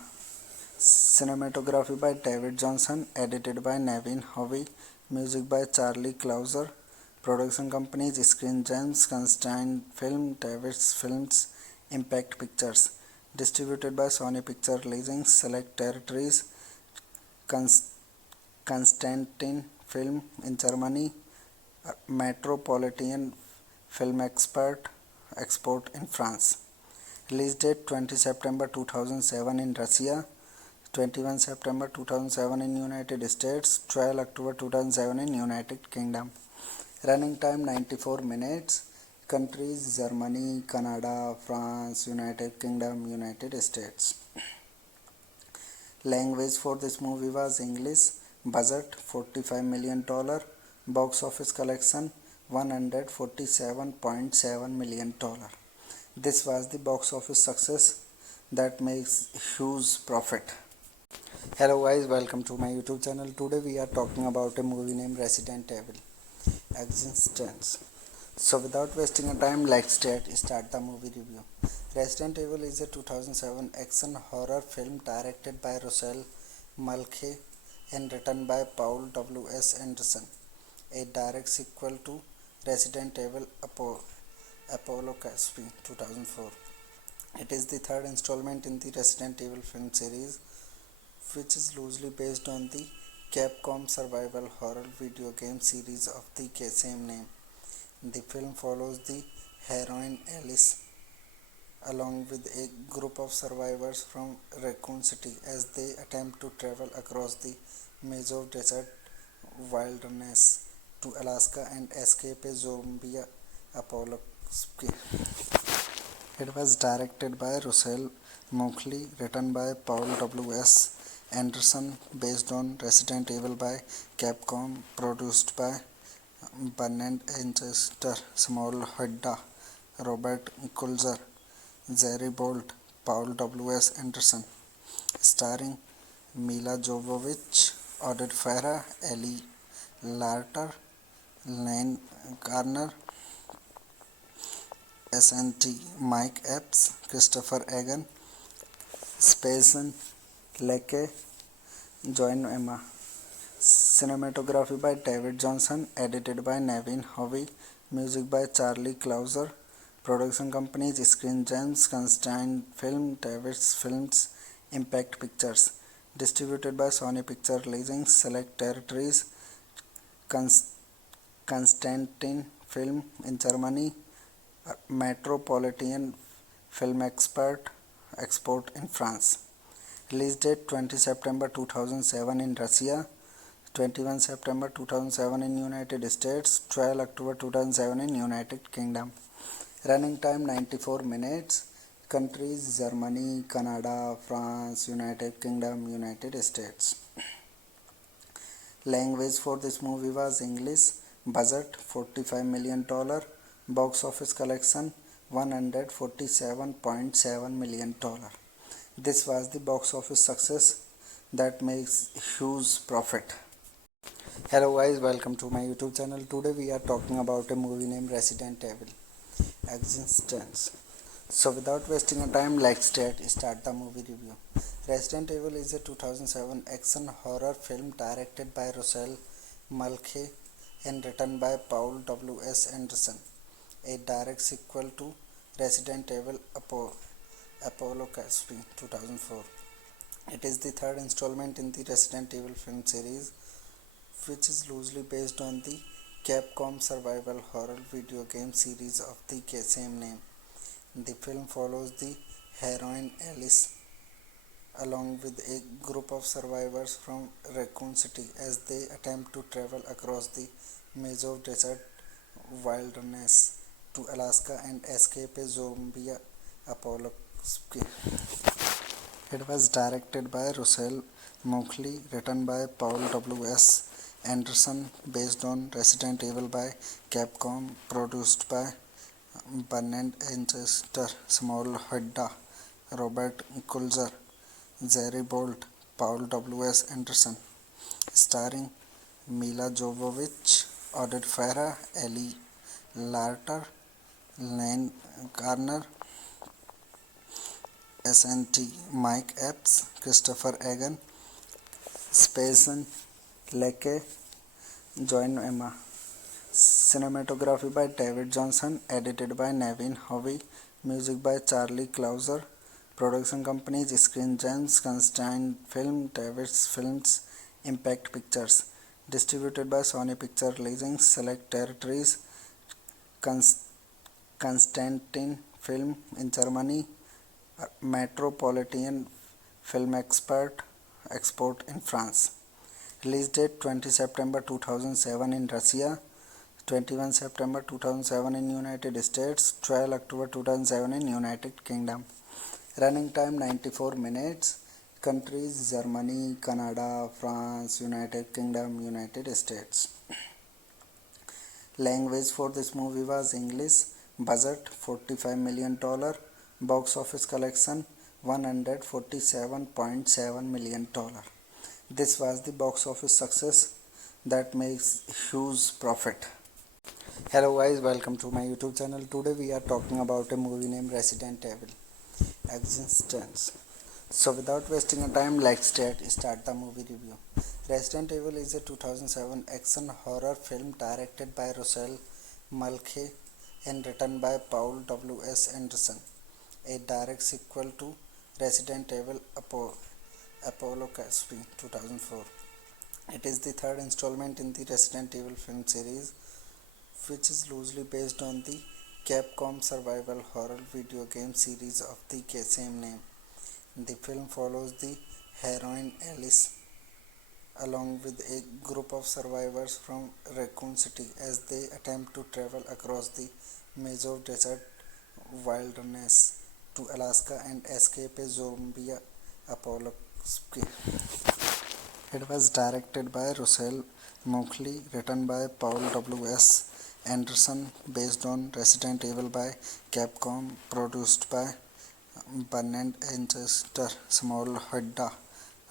Cinematography by David Johnson, edited by Navin Hovey, music by Charlie Clouser, production companies Screen Gems, Constantine Film, David's Films, Impact Pictures, distributed by Sony Picture Releasing Select Territories, Constantine Film in Germany, Metropolitan Film Export in France. Release date 20 September 2007 in Russia, 21 September 2007 in United States, 12 October 2007 in United Kingdom. Running time 94 minutes. Countries Germany, Canada, France, United Kingdom, United States. Language for this movie was English. Budget $45 million. Box office collection $147.7 million. This was the box office success that makes huge profit. Hello guys, welcome to my YouTube channel. Today we are talking about a movie named Resident Evil Existence. So without wasting a time, let's start the movie review. Resident Evil is a 2007 action horror film directed by Rochelle Mulcahy and written by Paul W.S. Anderson, a direct sequel to Resident Evil Apocalypse 2004. It is the third installment in the Resident Evil film series, which is loosely based on the Capcom survival horror video game series of the same name. The film follows the heroine Alice along with a group of survivors from Raccoon City as they attempt to travel across the Meso Desert wilderness to Alaska and escape a zombie apocalypse. It was directed by Rochelle Mulcahy, written by Paul W.S. Anderson, based on Resident Evil by Capcom, produced by Bernard Enchester, Samuel Hadda, Robert Kulzer, Jerry Bolt, Paul W.S. Anderson, starring Mila Jovovich, Oded Farah, Ellie Larter, Lane Garner, SNT, Mike Epps, Christopher Egan, Spazen Leckie, Joan Emma. Cinematography by David Johnson, edited by Navin Hovey, music by Charlie Clouser. Production companies Screen Gems, Constantine Film, Davis Films, Impact Pictures. Distributed by Sony Picture Releasing select territories: Constantine Film in Germany, Metropolitan Film Export in France. Release date 20 September 2007 in Russia, 21 September 2007 in United States, 12 October 2007 in United Kingdom. Running time 94 minutes. Countries Germany, Canada, France, United Kingdom, United States. Language for this movie was English. Budget $45 million. Box office collection $147.7 million. This was the box office success that makes huge profit. Hello guys, welcome to my YouTube channel. Today we are talking about a movie named Resident Evil Existence. So without wasting our time, let's start the movie review. Resident Evil is a 2007 action horror film directed by Rochelle Mulcahy and written by Paul W.S. Anderson, a direct sequel to Resident Evil Apocalypse 2004. It is the third installment in the Resident Evil film series, which is loosely based on the Capcom survival horror video game series of the same name. The film follows the heroine Alice along with a group of survivors from Raccoon City as they attempt to travel across the Mazov Desert wilderness to Alaska and escape a zombie apocalypse. It was directed by Rochelle Mulcahy, written by Paul W.S. Anderson, based on Resident Evil by Capcom, produced by Bernard Winchester, Small Hedda, Robert Kulzer, Jerry Bolt, Paul W.S. Anderson, starring Mila Jovovich, Oded Farah, Ellie Larter, Lane Garner, SNT, Mike Epps, Christopher Egan, Spazen Leckie, Joan Emma. Cinematography by David Johnson, edited by Navin Hovey, music by Charlie Clouser. Production companies Screen Gems, Constantine Film, Davis Films, Impact Pictures. Distributed by Sony Picture Releasing select territories: Constantine Film in Germany, Metropolitan Film Export in France. Release date 20 September 2007 in Russia, 21 September 2007 in United States, 12 October 2007 in United Kingdom. Running time 94 minutes. Countries Germany, Canada, France, United Kingdom, United States. Language for this movie was English. Budget $45 million. Box office collection $147.7 million. This was the box office success that makes huge profit. Hello guys, welcome to my YouTube channel. Today we are talking about a movie named Resident Evil Existence. So without wasting our time, let's start the movie review. Resident Evil is a 2007 action horror film directed by Rochelle Mulcahy and written by Paul W.S. Anderson, a direct sequel to Resident Evil Apocalypse 2004. It is the third installment in the Resident Evil film series, which is loosely based on the Capcom survival horror video game series of the same name. The film follows the heroine Alice along with a group of survivors from Raccoon City as they attempt to travel across the Mazov Desert wilderness to Alaska and escape a zombie apocalypse. It was directed by Rochelle Mulcahy, written by Paul W.S. Anderson, based on Resident Evil by Capcom, produced by Bernard Enchester, Samuel Hadda,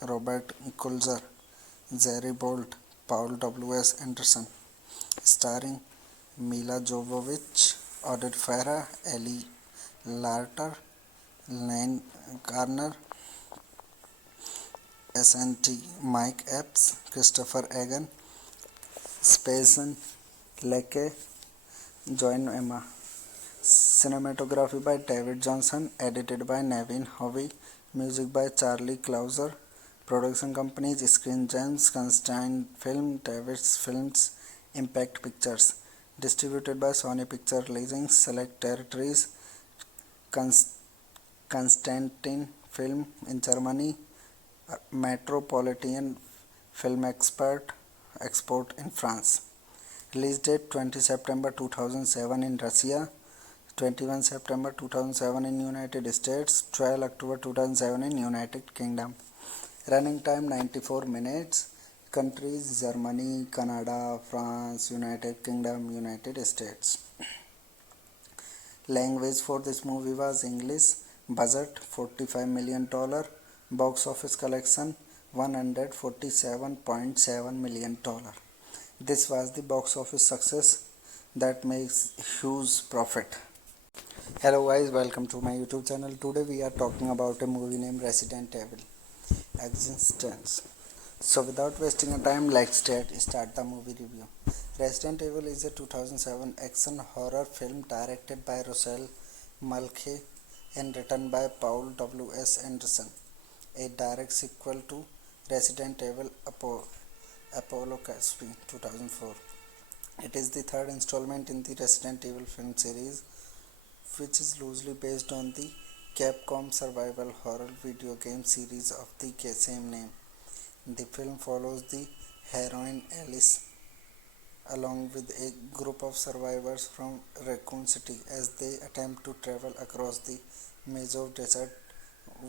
Robert Kulzer, Jerry Bolt, Paul W.S. Anderson, starring Mila Jovovich, Oded Farah, Ellie Larter, Lane Garner, SNT, Mike Epps, Christopher Egan, Spazen Leckie, Joan Emma. Cinematography by David Johnson, edited by Nevin Hovey, music by Charlie Clouser, production companies Screen Gems, Constantine Film, David's Films, Impact Pictures, distributed by Sony Picture Leasing, Select Territories, Constantine Film in Germany, Metropolitan Film Export in France. Release date 20 September 2007 in Russia, 21 September 2007 in United States, 12 October 2007 in United Kingdom. Running time 94 minutes. Countries Germany, Canada, France, United Kingdom, United States. Language for this movie was English. Budget $45 million. Box office collection $147.7 million. This was the box office success that makes huge profit. Hello guys, welcome to my YouTube channel. Today we are talking about a movie named Resident Evil Existence. So without wasting a time, let's start the movie review. Resident Evil is a 2007 action horror film directed by Rochelle Mulcahy and written by Paul W.S. Anderson, a direct sequel to Resident Evil Apocalypse 2004. It is the third installment in the Resident Evil film series, which is loosely based on the Capcom survival horror video game series of the same name. The film follows the heroine Alice along with a group of survivors from Raccoon City as they attempt to travel across the Meso Desert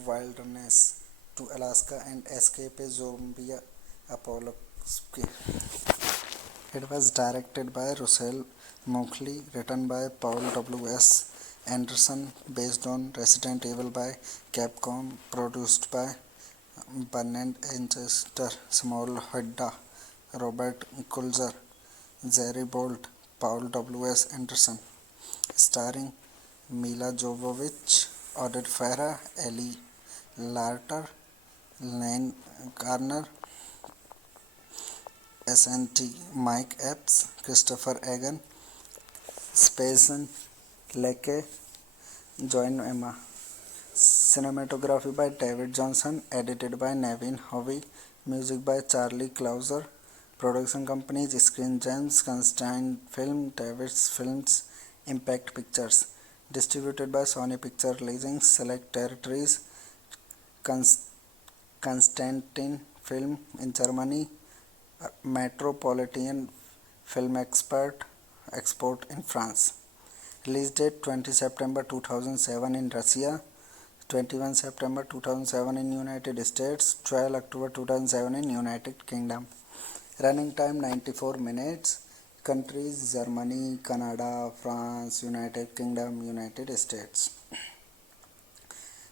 wilderness to Alaska and escape a zombie apocalypse. It was directed by Rochelle Mulcahy, written by Paul W.S. Anderson, based on Resident Evil by Capcom, produced by Bernard Enchester, Samuel Hadda, Robert Kulzer, Jerry Bolt, Paul W.S. Anderson, starring Mila Jovovich, Oded Farah, Ellie Larter, Lane Garner, SNT, Mike Epps, Christopher Egan, Spazen Leckie, Joan Emma. Cinematography by David Johnson, edited by Nevin Hovey, music by Charlie Clouser, production companies Screen Gems, Constantine Film, David's Films, Impact Pictures, distributed by Sony Picture Leasing, Select Territories, Constantine Film in Germany, Metropolitan Film Export in France. Release date 20 September 2007 in Russia, 21 September 2007 in United States, 12 October 2007 in United Kingdom. Running time 94 minutes. Countries Germany, Canada, France, United Kingdom, United States.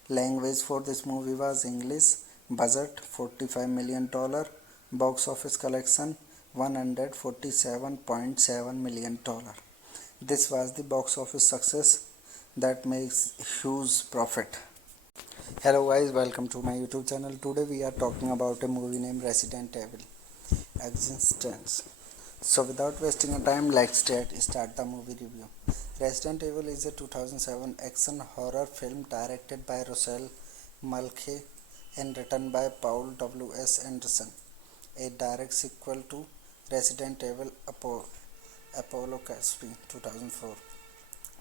Language for this movie was English. Budget $45 million. Box office collection $147.7 million. This was the box office success that makes huge profit. Hello guys, welcome to my YouTube channel. Today we are talking about a movie named Resident Evil Existence. So without wasting a time, let's start the movie review. Resident Evil is a 2007 action horror film directed by Rochelle Mulcahy and written by Paul W.S. Anderson, a direct sequel to Resident Evil Apocalypse 2004.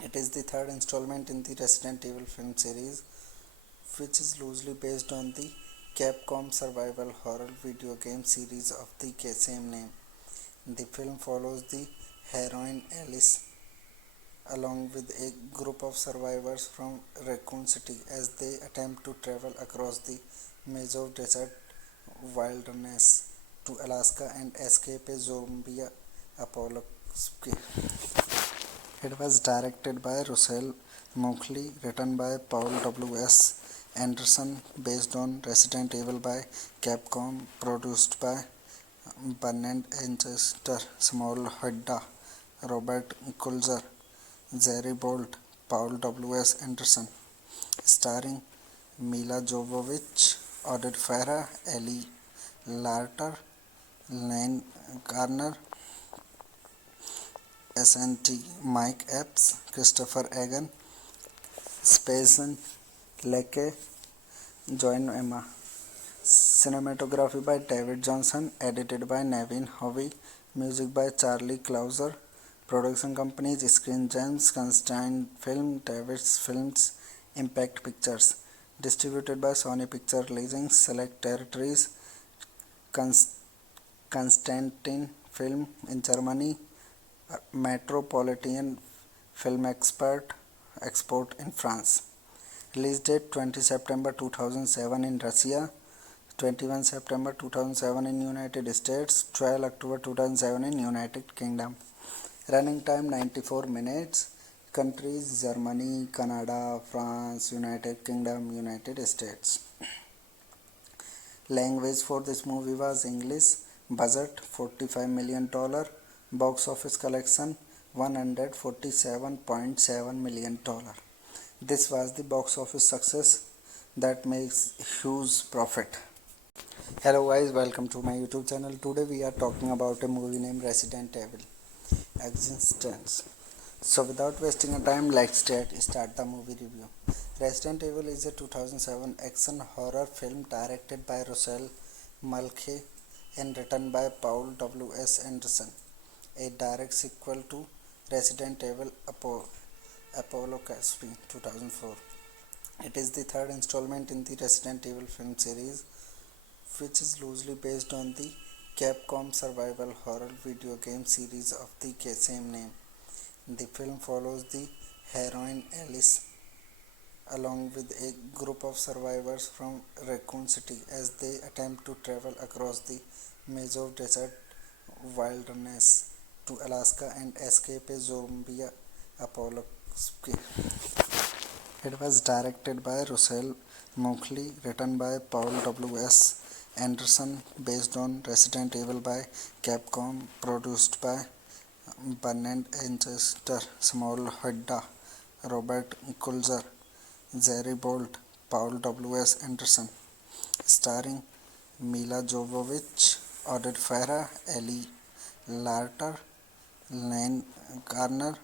It is the third installment in the Resident Evil film series, which is loosely based on the Capcom survival horror video game series of the same name. The film follows the heroine Alice along with a group of survivors from Raccoon City as they attempt to travel across the Meso Desert wilderness to Alaska and escape a zombie apocalypse. It was directed by Russell Mulcahy, written by Paul W.S. Anderson, based on Resident Evil by Capcom, produced by Bernard Enchester, Samuel Hadda, Robert Kulzer, Jerry Bolt, Paul W.S. Anderson, starring Mila Jovovich, Oded Farah, Ellie Larter, Lane Garner, SNT, Mike Epps, Christopher Egan, Spacen Lecce, Joan Emma. Cinematography by David Johnson, edited by Nevin Hovey, music by Charlie Clouser, production companies Screen Gems, Constantine Film, David's Films, Impact Pictures, distributed by Sony Picture Leasing, Select Territories, Constantine Film in Germany, Metropolitan Film Export in France. Release date 20 September 2007 in Russia, 21 September 2007 in United States, 12 October 2007 in United Kingdom. Running time 94 minutes. Countries Germany, Canada, France, United Kingdom, United States. Language for this movie was English. Budget $45 million. Box office collection $147.7 million. This was the box office success that makes huge profit. Hello guys, welcome to my YouTube channel. Today we are talking about a movie named Resident Evil Existence. So without wasting a time, let's start the movie review. Resident Evil is a 2007 action horror film directed by Russell Mulcahy and written by Paul W.S. Anderson, a direct sequel to Resident Evil Apocalypse 2004. It is the third installment in the Resident Evil film series, which is loosely based on the Capcom survival horror video game series of the same name. The film follows the heroine Alice along with a group of survivors from Raccoon City as they attempt to travel across the Mazov Desert wilderness to Alaska and escape a zombie apocalypse. It was directed by Russell Mulcahy, written by Paul W.S. Anderson, based on Resident Evil by Capcom, produced by Bernard Enchester, Samuel Hadda, Robert Kulzer, Jerry Bolt, Paul W.S. Anderson, starring Mila Jovovich, Oded Farah, Ellie Larter, Lane Garner,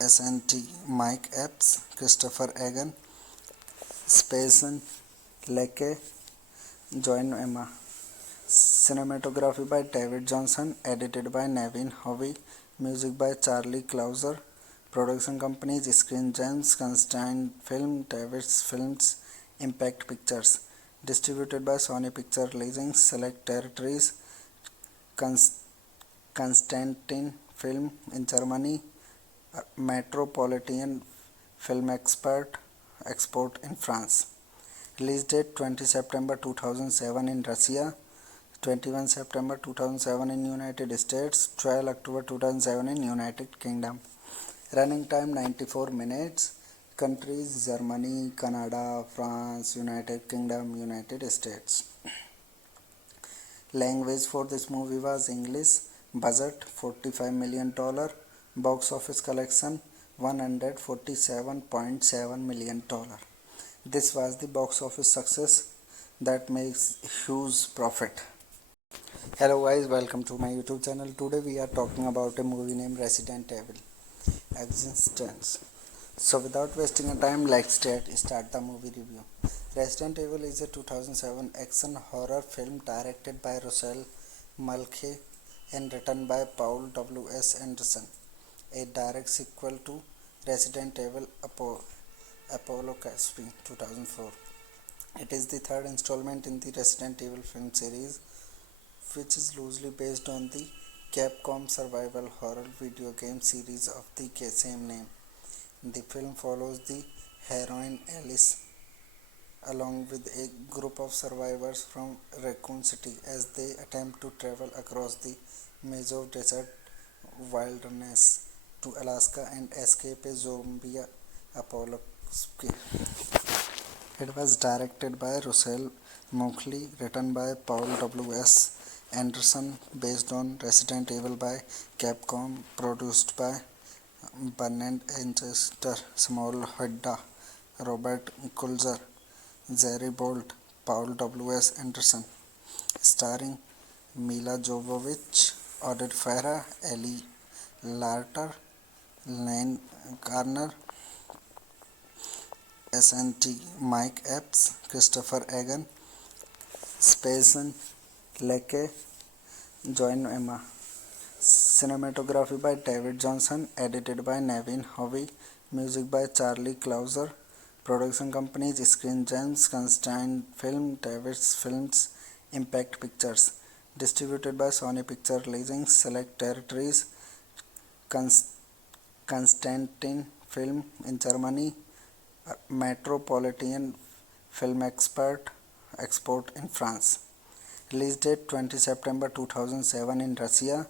SNT, Mike Epps, Christopher Egan, Spacen Lecce, Joan Emma. Cinematography by David Johnson, edited by Nevin Hovey, music by Charlie Clouser, production companies Screen Gems, Constantine Film, David's Films, Impact Pictures, distributed by Sony Picture Leasing, Select Territories, Constantine Film in Germany, Metropolitan Film Export in France. Release date 20 September 2007 in Russia, 21 September 2007 in United States, 12 October 2007 in United Kingdom. Running time 94 minutes. Countries Germany, Canada, France, United Kingdom, United States. Language for this movie was English. Budget $45 million. Box office collection $147.7 million. This was the box office success that makes huge profit. Hello guys, welcome to my YouTube channel. Today we are talking about a movie named Resident Evil Existence. So without wasting a time, let's start the movie review. Resident Evil is a 2007 action horror film directed by Russell Mulcahy and written by Paul W.S. Anderson, a direct sequel to Resident Evil Apocalypse 2004. It is the third installment in the Resident Evil film series, which is loosely based on the Capcom survival horror video game series of the same name. The film follows the heroine Alice along with a group of survivors from Raccoon City as they attempt to travel across the Mazov Desert wilderness to Alaska and escape a zombie apocalypse. It was directed by Russell Mulcahy, written by Paul W.S. Anderson, based on Resident Evil by Capcom, produced by Bernard Enchester, Small Hedda, Robert Kulzer, Jerry Bolt, Paul W.S. Anderson, starring Mila Jovovich, Oded Farah, Ellie Larter, Lane Garner, SNT, Mike Epps, Christopher Egan, Spacen Leckie, Joan Emma. Cinematography by David Johnson, edited by Nevin Hovey, music by Charlie Clouser, production companies Screen Gems, Constantine Film, Davis Films, Impact Pictures, distributed by Sony Picture Releasing select territories, Constantine Film in Germany, Metropolitan Film Export in France. Release date 20 September 2007 in Russia,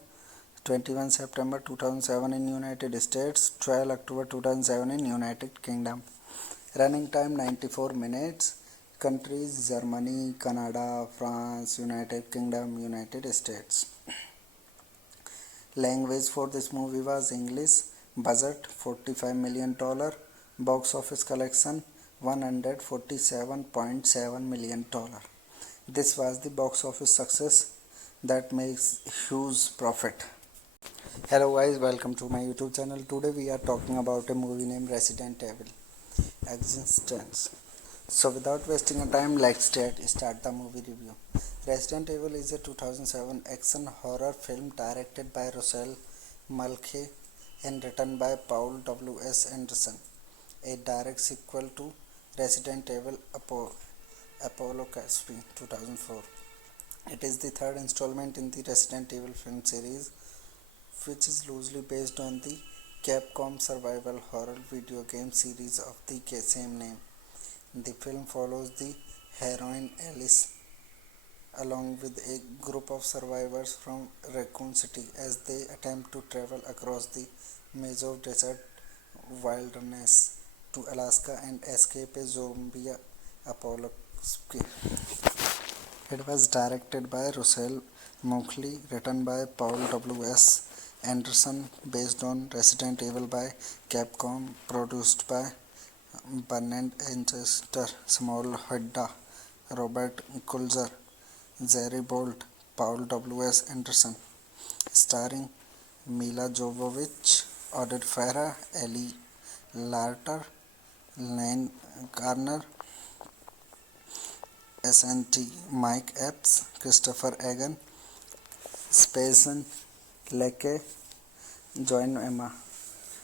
21 September 2007 in United States, 12 October 2007 in United Kingdom. Running time 94 minutes. Countries Germany, Canada, France, United Kingdom, United States. Language for this movie was English. Budget $45 million. Box office collection $147.7 million. This was the box office success that makes huge profit. Hello guys, welcome to my YouTube channel. Today we are talking about a movie named Resident Evil Existence. So without wasting a time, let's start the movie review. Resident Evil is a 2007 action horror film directed by Russell Mulcahy and written by Paul W.S. Anderson, a direct sequel to Resident Evil Apocalypse 2004. It is the third installment in the Resident Evil film series, which is loosely based on the Capcom survival horror video game series of the same name. The film follows the heroine Alice along with a group of survivors from Raccoon City as they attempt to travel across the Mazo Desert wilderness to Alaska and escape a zombie apocalypse. It was directed by Russell Mulcahy, written by Paul W.S. Anderson, based on Resident Evil by Capcom, produced by Bernard Enchester, Small Hedda, Robert Kulzer, Jerry Bolt, Paul W.S. Anderson, starring Mila Jovovich, Oded Farah, Ellie Larter, Lane Garner, SNT, Mike Epps, Christopher Egan, Spacen Leckie, Joan Emma.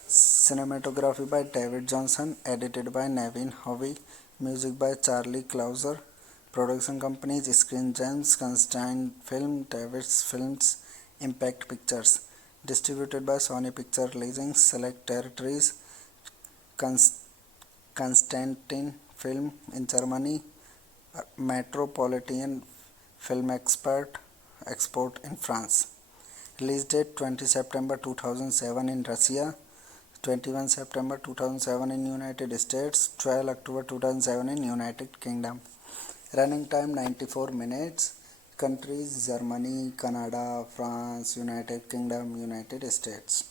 Cinematography by David Johnson, edited by Nevin Hovey, music by Charlie Clouser, production companies Screen Gems, Constantine Film, Davis Films, Impact Pictures, distributed by Sony Picture Releasing select territories, Constantine Film in Germany, Metropolitan Film Export in France. Release date 20 September 2007 in Russia, 21 September 2007 in United States, 12 October 2007 in United Kingdom. Running time 94 minutes. Countries Germany, Canada, France, United Kingdom, United States.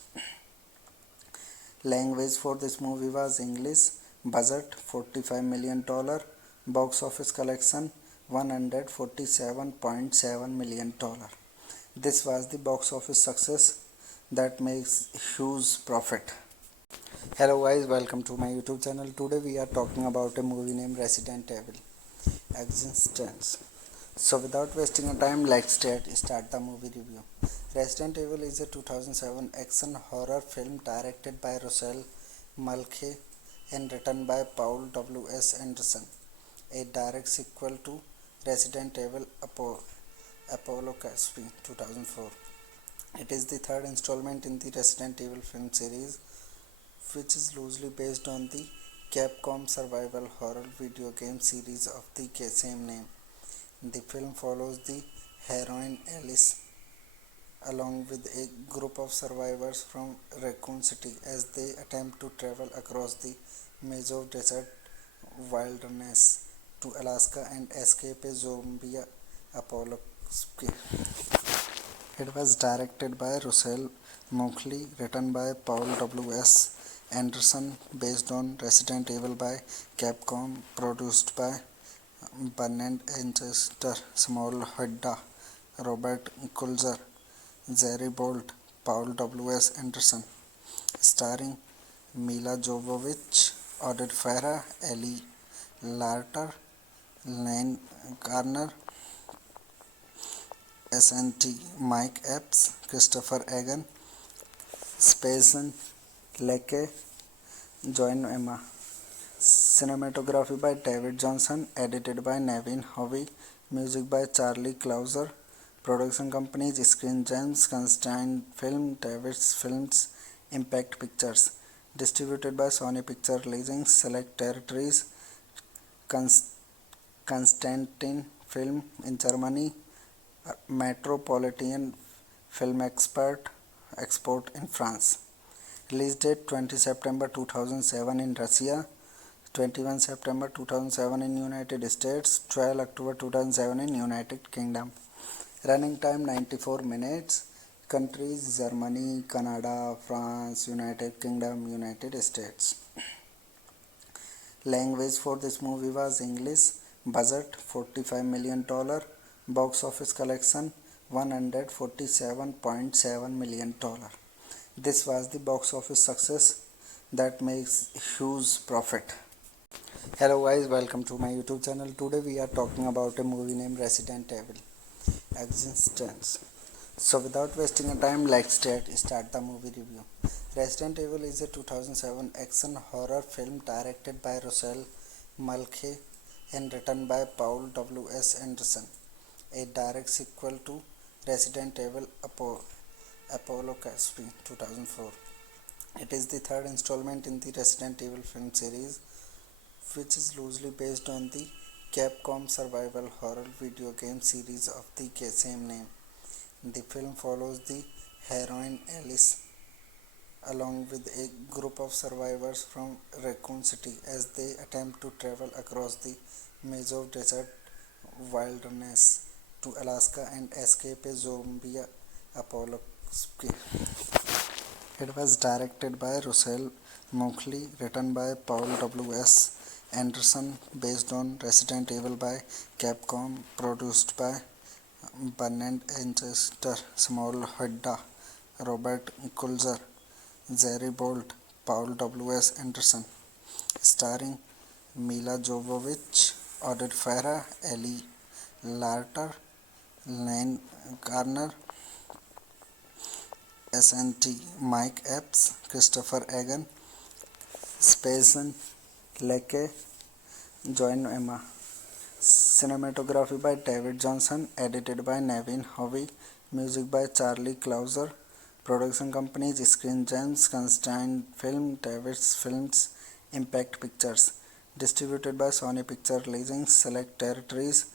Language for this movie was English. Budget $45 million. Box office collection $147.7 million. This was the box office success that makes huge profit. Hello guys, welcome to my YouTube channel. Today we are talking about a movie named Resident Evil Existence. So without wasting a time, let's start the movie review. Resident Evil is a 2007 action horror film directed by Russell Mulcahy and written by Paul W.S. Anderson, a direct sequel to Resident Evil Apocalypse 2004. It is the third installment in the Resident Evil film series, which is loosely based on the Capcom survival horror video game series of the same name. The film follows the heroine Alice along with a group of survivors from Raccoon City as they attempt to travel across the Meadow Desert wilderness to Alaska and escape a zombie apocalypse. It was directed by Russell Mulcahy, written by Paul W. S. Anderson, based on Resident Evil by Capcom, produced by Bernard Enchester, Small Hedda, Robert Kulzer, Jerry Bolt, Paul W. S. Anderson, starring Mila Jovovich, Oded Farah, Ellie Larter, Lane Garner, SNT, Mike Epps, Christopher Egan, Spacen Leckie, Joan Emma. Cinematography by David Johnson, edited by Nevin Hovey, music by Charlie Clouser, production companies Screen Gems, Constantine Film, Davis Films, Impact Pictures, distributed by Sony Picture Releasing select territories, Constantine Film in Germany, Metropolitan Film Export in France. Release date 20 September 2007 in Russia, 21 September 2007 in United States, 12 October 2007 in United Kingdom. Running time 94 minutes. Countries Germany, Canada, France, United Kingdom, United States. Language for this movie was English. Budget $45 million. Box office collection $147.7 million. This was the box office success that makes huge profit. Hello guys, welcome to my YouTube channel. Today we are talking about a movie named Resident Evil Existence. So without wasting a time, let's start the movie review. Resident Evil is a 2007 action horror film directed by Russell Mulcahy and written by Paul W. S. Anderson, a direct sequel to Resident Evil Apocalypse 2004. It is the third installment in the Resident Evil film series, which is loosely based on the Capcom survival horror video game series of the same name. The film follows the heroine Alice along with a group of survivors from Raccoon City as they attempt to travel across the Meadow Desert wilderness to Alaska and escape a zombie apocalypse. It was directed by Russell Mulcahy, written by Paul W. S. Anderson, based on Resident Evil by Capcom, produced by Bernard Enchester, Small Hedda, Robert Kulzer, Jerry Bolt, Paul W. S. Anderson, starring Mila Jovovich, Oded Farah, Ellie Larter, Lane Garner, SNT, Mike Epps, Christopher Egan, Spacen Leckie, Joan Emma. Cinematography by David Johnson, edited by Nevin Hovey, music by Charlie Clouser, production companies Screen Gems, Constantine Film, Davis Films, Impact Pictures, distributed by Sony Picture Releasing select territories,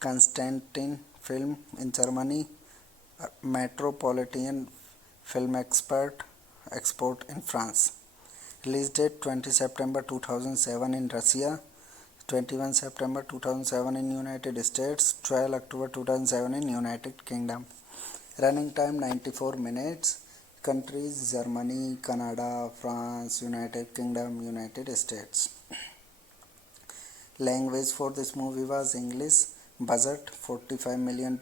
Constantine Film in Germany, Metropolitan Film Export in France. Release date 20 September 2007 in Russia, 21 September 2007 in United States, 12 October 2007 in United Kingdom. Running time 94 minutes. Countries Germany, Canada, France, United Kingdom, United States. Language for this movie was English. Budget $45 million.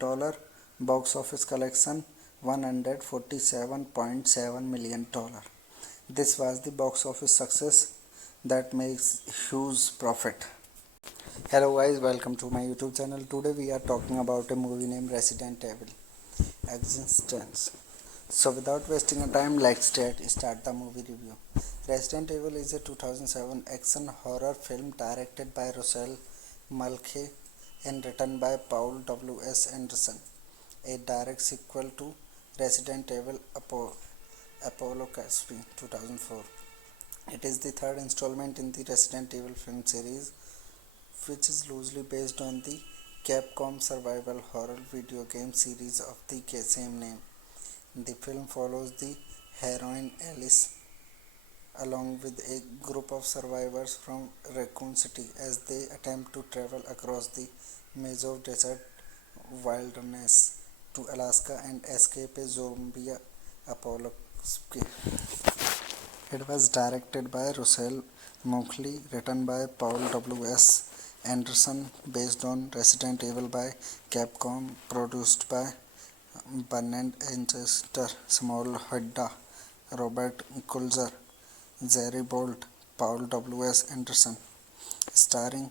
Box office collection $147.7 million. This was the box office success that makes huge profit. Hello guys, welcome to my YouTube channel. Today we are talking about a movie named Resident Evil Existence. So without wasting a time, let's start the movie review. Resident Evil is a 2007 action horror film directed by Russell Mulcahy and written by Paul W. S. Anderson, a direct sequel to Resident Evil Apocalypse 2004. It is the third installment in the Resident Evil film series, which is loosely based on the Capcom survival horror video game series of the same name. The film follows the heroine Alice along with a group of survivors from Raccoon City as they attempt to travel across the Meso Desert wilderness to Alaska and escape a zombie apocalypse. It was directed by Russell Mulcahy, written by Paul W.S. Anderson, based on Resident Evil by Capcom, produced by Bernard Enchester, Samuel Hadda, Robert Kulzer, Jerry Bolt, Paul W.S. Anderson, starring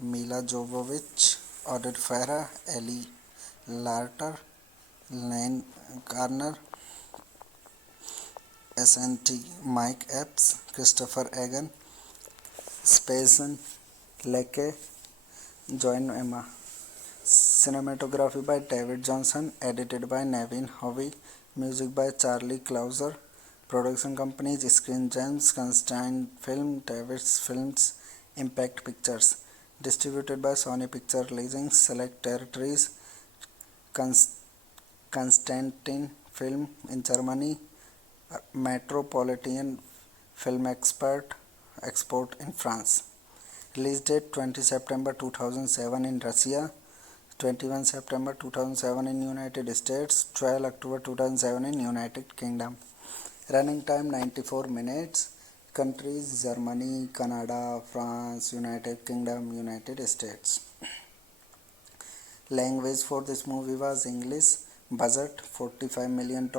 Mila Jovovich, Oded Farah, Ellie Larter, Lane Garner, SNT Mike Epps, Christopher Egan, Spazen Leke, Join Emma. Cinematography by David Johnson, edited by Nevin Hovey, music by Charlie Clouser, production companies Screen Gems, Constantine Film, Davis Films, Impact Pictures, distributed by Sony Picture Leasing, Select Territories, Constantine Film in Germany, Metropolitan Film Export in France. Release date 20 September 2007 in Russia, 21 September 2007 in United States, 12 October 2007 in United Kingdom. Running time 94 minutes. Countries Germany, Canada, France, United Kingdom, United States. Language for this movie was English. Budget $45 million.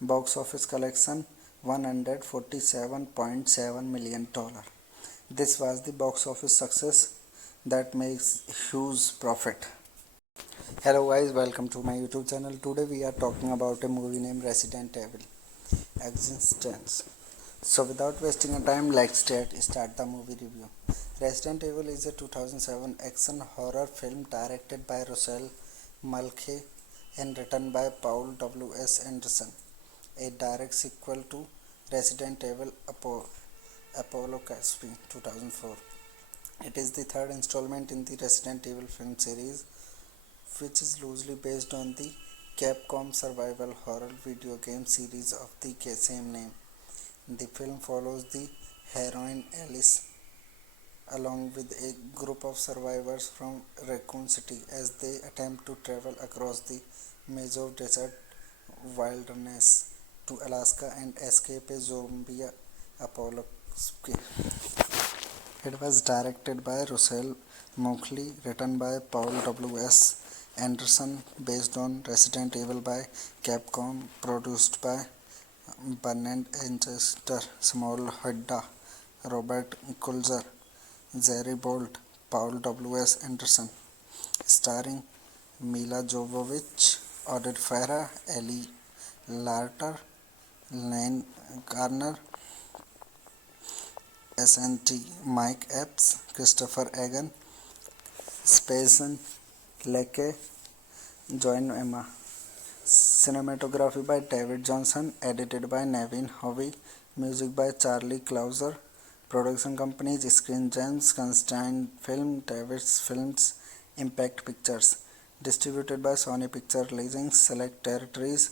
Box office collection $147.7 million. This was the box office success that makes huge profit. Hello guys, welcome to my YouTube channel. Today we are talking about a movie named Resident Evil Existence. So without wasting a time, let's start the movie review. Resident Evil is a 2007 action horror film directed by Russell Mulcahy and written by Paul W.S. Anderson, a direct sequel to Resident Evil Apocalypse 2004. It is the third installment in the Resident Evil film series, which is loosely based on the Capcom survival horror video game series of the same name. The film follows the heroine Alice along with a group of survivors from Raccoon City as they attempt to travel across the Meso Desert wilderness to Alaska and escape a zombie apocalypse. It was directed by Russell Mulcahy, written by Paul W.S. Anderson, based on Resident Evil by Capcom, produced by Bernard Enchester, Samuel Hadda, Robert Kulzer, Jerry Bolt, Paul W.S. Anderson, starring Mila Jovovich, Oded Farah, Ellie Larter, Lane Garner, SNT Mike Epps, Christopher Egan, Spazen Leke, Join Emma. Cinematography by David Johnson, edited by Nevin Hovey, music by Charlie Clouser, production companies Screen Gems, Constantine Film, Davis Films, Impact Pictures, distributed by Sony Picture Leasing, Select Territories,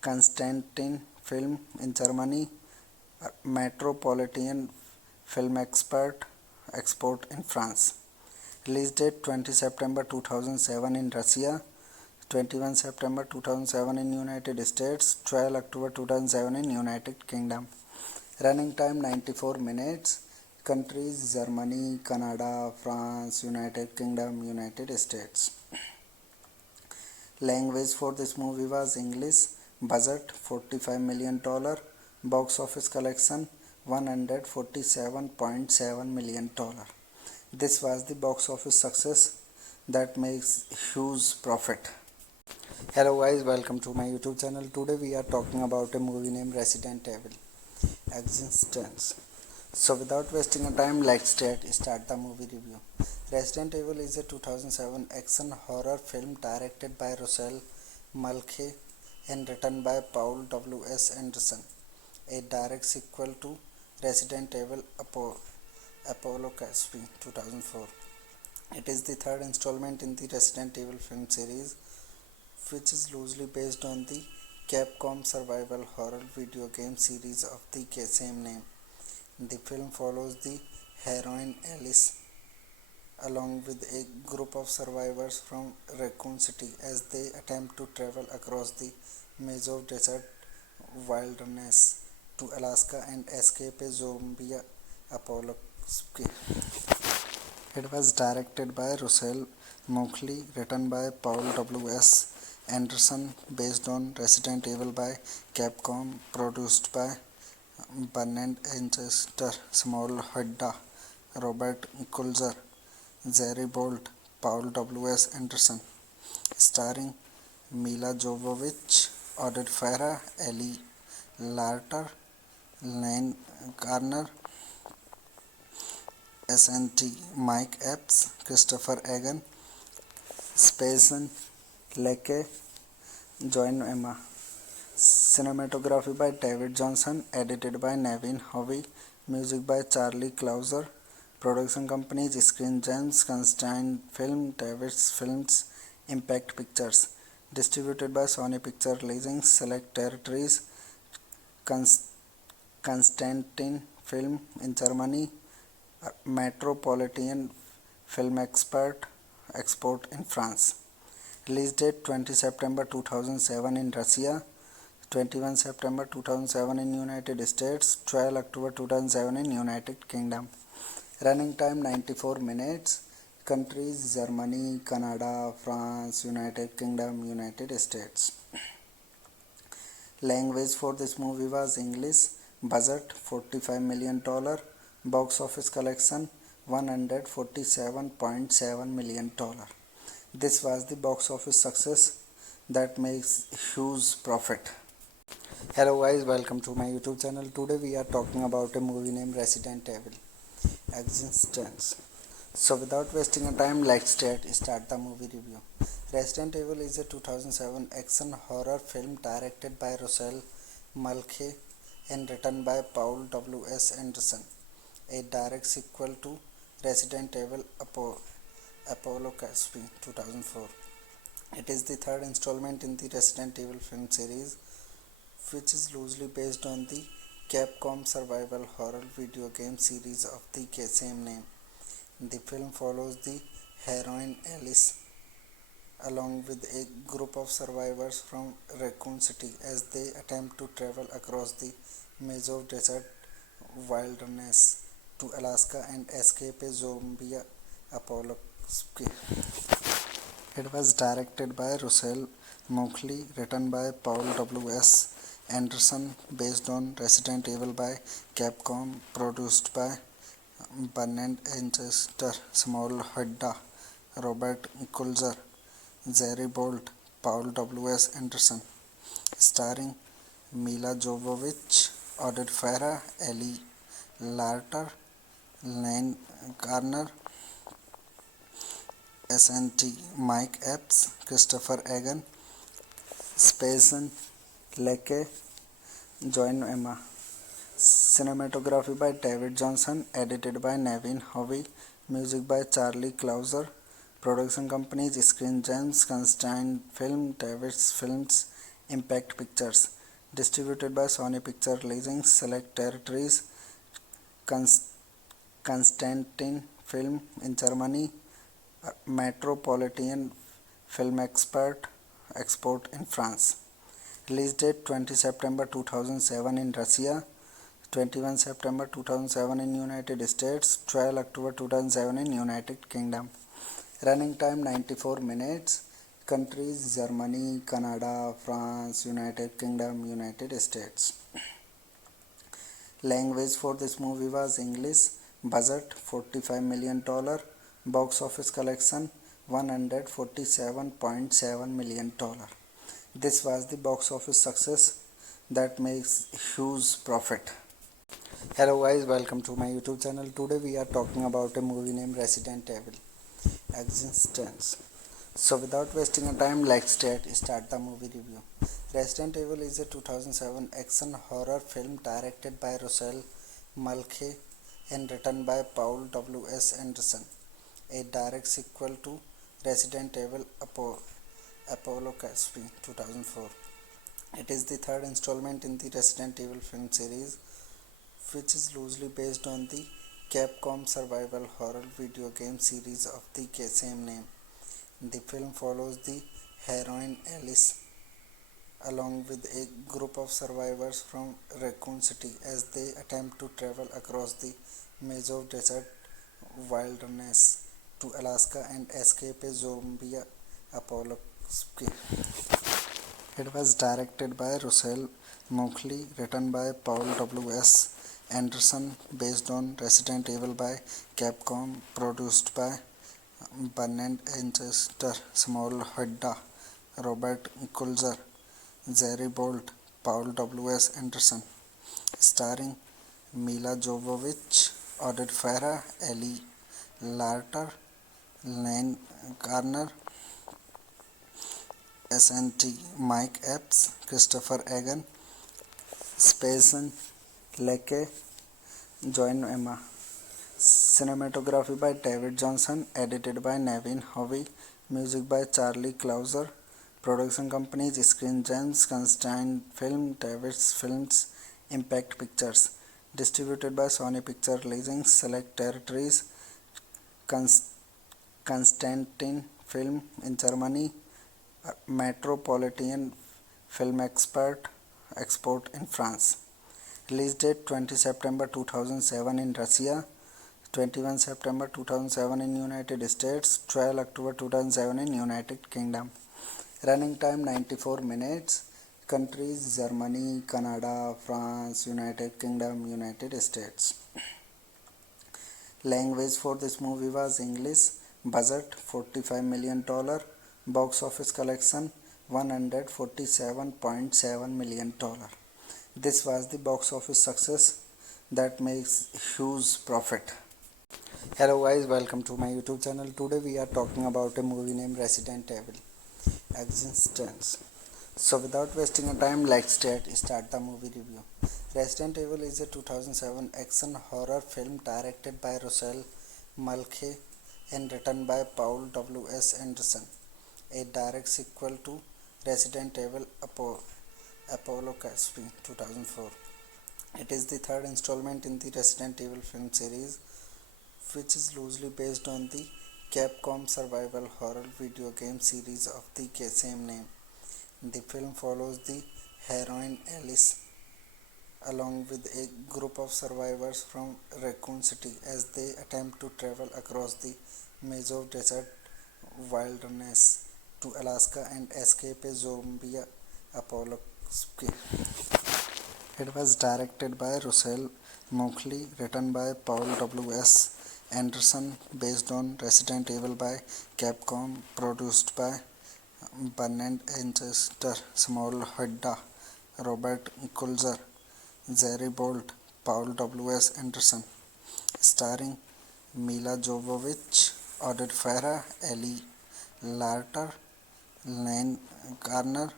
Constantine Film in Germany, Metropolitan Film Export in France. Release date 20 September 2007 in Russia, 21 September 2007 in United States, 12 October 2007 in United Kingdom. Running time 94 minutes. Countries Germany, Canada, France, United Kingdom, United States. Language for this movie was English. Budget $45 million. Box office collection $147.7 million. This was the box office success that makes huge profit. Hello guys, welcome to my YouTube channel. Today we are talking about a movie named Resident Evil Existence. So without wasting a time, let's start the movie review. Resident Evil is a 2007 action horror film directed by Russell Mulcahy and written by Paul W.S. Anderson, a direct sequel to Resident Evil Apocalypse 2004. It is the third installment in the Resident Evil film series, which is loosely based on the Capcom survival horror video game series of the same name. The film follows the heroine Alice along with a group of survivors from Raccoon City as they attempt to travel across the Meso Desert wilderness to Alaska and escape a zombie apocalypse. It was directed by Russell Mulcahy, written by Paul W.S. Anderson, based on Resident Evil by Capcom, produced by Bernard Enchester, Samuel Hadda, Robert Kulzer, Jerry Bolt, Paul W.S. Anderson, starring Mila Jovovich, Oded Farah, Ellie Larter, Lane Garner, SNT Mike Epps, Christopher Egan, Spazen Leke, Joan Emma. Cinematography by David Johnson, edited by Nevin Hovey, music by Charlie Clouser. Production companies Screen Gems, Constantine Film, Davis Films, Impact Pictures. Distributed by Sony Picture Releasing select territories: Constantine Film in Germany, Metropolitan Film Export in France. Release date 20 September 2007 in Russia, 21 September 2007 in United States, 12 October 2007 in United Kingdom. Running time 94 minutes. Countries: Germany, Canada, France, United Kingdom, United States. Language for this movie was English. Budget $45 million. Box office collection $147.7 million. This was the box office success that makes huge profit. Hello guys, welcome to my YouTube channel. Today we are talking about a movie named Resident Evil Existence. So without wasting a time, let's start the movie review. Resident Evil is a 2007 action horror film directed by Russell Mulcahy and written by Paul W.S. Anderson, a direct sequel to Resident Evil Apocalypse 2004. It is the third installment in the Resident Evil film series, which is loosely based on the Capcom survival horror video game series of the same name. The film follows the heroine Alice along with a group of survivors from Raccoon City as they attempt to travel across the Meso Desert wilderness to Alaska and escape a zombie apocalypse. It was directed by Russell Mulcahy, written by Paul W.S. Anderson, based on Resident Evil by Capcom, produced by Bernard Enchester, Samuel Hadda, Robert Kulzer, Jerry Bolt, Paul W.S. Anderson, starring Mila Jovovich, Oded Farah, Ellie Larter, Lane Garner, SNT Mike Epps, Christopher Egan, Spazen Leke, Joan Emma. Cinematography by David Johnson, edited by Nevin Hovey, music by Charlie Clouser. Production companies Screen Gems, Constantine Film, Davis Films, Impact Pictures. Distributed by Sony Picture Releasing select territories: Constantine Film in Germany, Metropolitan Film Export in France. Release date 20 September 2007 in Russia, 21 September 2007 in United States, 12 October 2007 in United Kingdom. Running time 94 minutes. Countries: Germany, Canada, France, United Kingdom, United States. Language for this movie was English. Budget $45 million. Box office collection $147.7 million. This was the box office success that makes huge profit. Hello guys, welcome to my YouTube channel. Today we are talking about a movie named Resident Evil Existence. So without wasting a time, let's start the movie review. Resident Evil is a 2007 action horror film directed by Russell Mulcahy and written by Paul W.S. Anderson, a direct sequel to Resident Evil Apollo Caspi 2004. It is the third installment in the Resident Evil film series, which is loosely based on the Capcom survival horror video game series of the same name. The film follows the heroine Alice along with a group of survivors from Raccoon City as they attempt to travel across the Mazov Desert wilderness to Alaska and escape a zombie apocalypse. It was directed by Russell Mulcahy, written by Paul W.S. Anderson, based on Resident Evil by Capcom, produced by Bernard Enchester, Samuel Hadda, Robert Kulzer, Jerry Bolt, Paul W.S. Anderson, starring Mila Jovovich, Oded Farah, Ellie Larter, Lane Garner, SNT Mike Epps, Christopher Egan, Spacen Leckie, Joan Emma. Cinematography by David Johnson, edited by Nevin Hovey, music by Charlie Clouser. Production companies Screen Gems, Constantine Film, Davis Films, Impact Pictures. Distributed by Sony Picture Releasing select territories: Constantine Film in Germany, Metropolitan Film Export in France. Release date 20 September 2007 in Russia, 21 September 2007 in United States, 12 October 2007 in United Kingdom. Running time 94 minutes. Countries Germany, Canada, France, United Kingdom, United States. Language for this movie was English. Budget $45 million. Box office collection $147.7 million. This was the box office success that makes huge profit. Hello guys, welcome to my YouTube channel. Today we are talking about a movie named Resident Evil Existence. So without wasting a time, let's start the movie review. Resident Evil is a 2007 action horror film directed by Russell Mulcahy and written by Paul W.S. Anderson, a direct sequel to Resident Evil Apollo Caspi 2004. It is the third installment in the Resident Evil film series, which is loosely based on the Capcom survival horror video game series of the same name. The film follows the heroine Alice along with a group of survivors from Raccoon City as they attempt to travel across the Mazov Desert wilderness to Alaska and escape a zombie apocalypse. It was directed by Russell Mulcahy, written by Paul W.S. Anderson, based on Resident Evil by Capcom, produced by Bernard Enchester, Samuel Hadda, Robert Kulzer, Jerry Bolt, Paul W.S. Anderson, starring Mila Jovovich, Oded Farah, Ellie Larter, Lane Garner,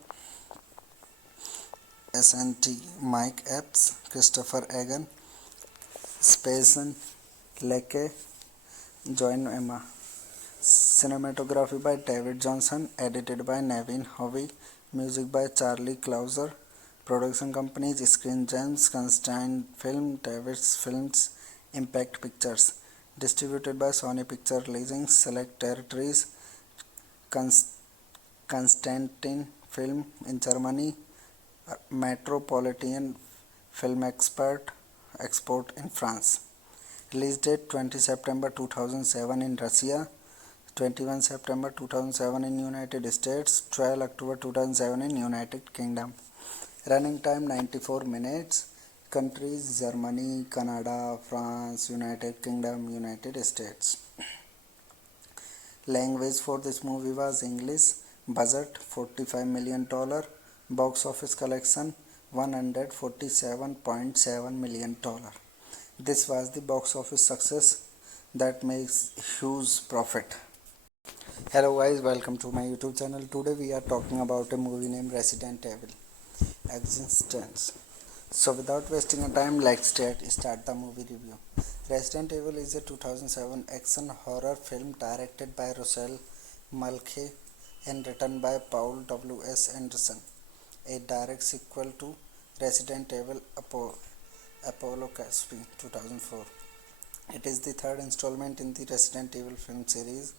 SNT Mike Epps, Christopher Egan, Spacen Leckie, Joan Emma. Cinematography by David Johnson, edited by Nevin Hovey, music by Charlie Clouser. Production companies Screen Gems, Constantine Film, Davis Films, Impact Pictures. Distributed by Sony Picture Releasing select territories: Constantine Film in Germany, Metropolitan Film Export in France. Release date 20 September 2007 in Russia, 21 September 2007 in United States, 12 October 2007 in United Kingdom. Running time 94 minutes. Countries Germany, Canada, France, United Kingdom, United States. Language for this movie was English. Budget $45 million. Box office collection $147.7 million. This was the box office success that makes huge profit. Hello guys, welcome to my YouTube channel. Today we are talking about a movie named Resident Evil Existence. So without wasting a time, let's start the movie review. Resident Evil is a 2007 action horror film directed by Rochelle Mulcahy and written by Paul W.S. Anderson, a direct sequel to Resident Evil Apocalypse 2004. It is the third installment in the Resident Evil film series,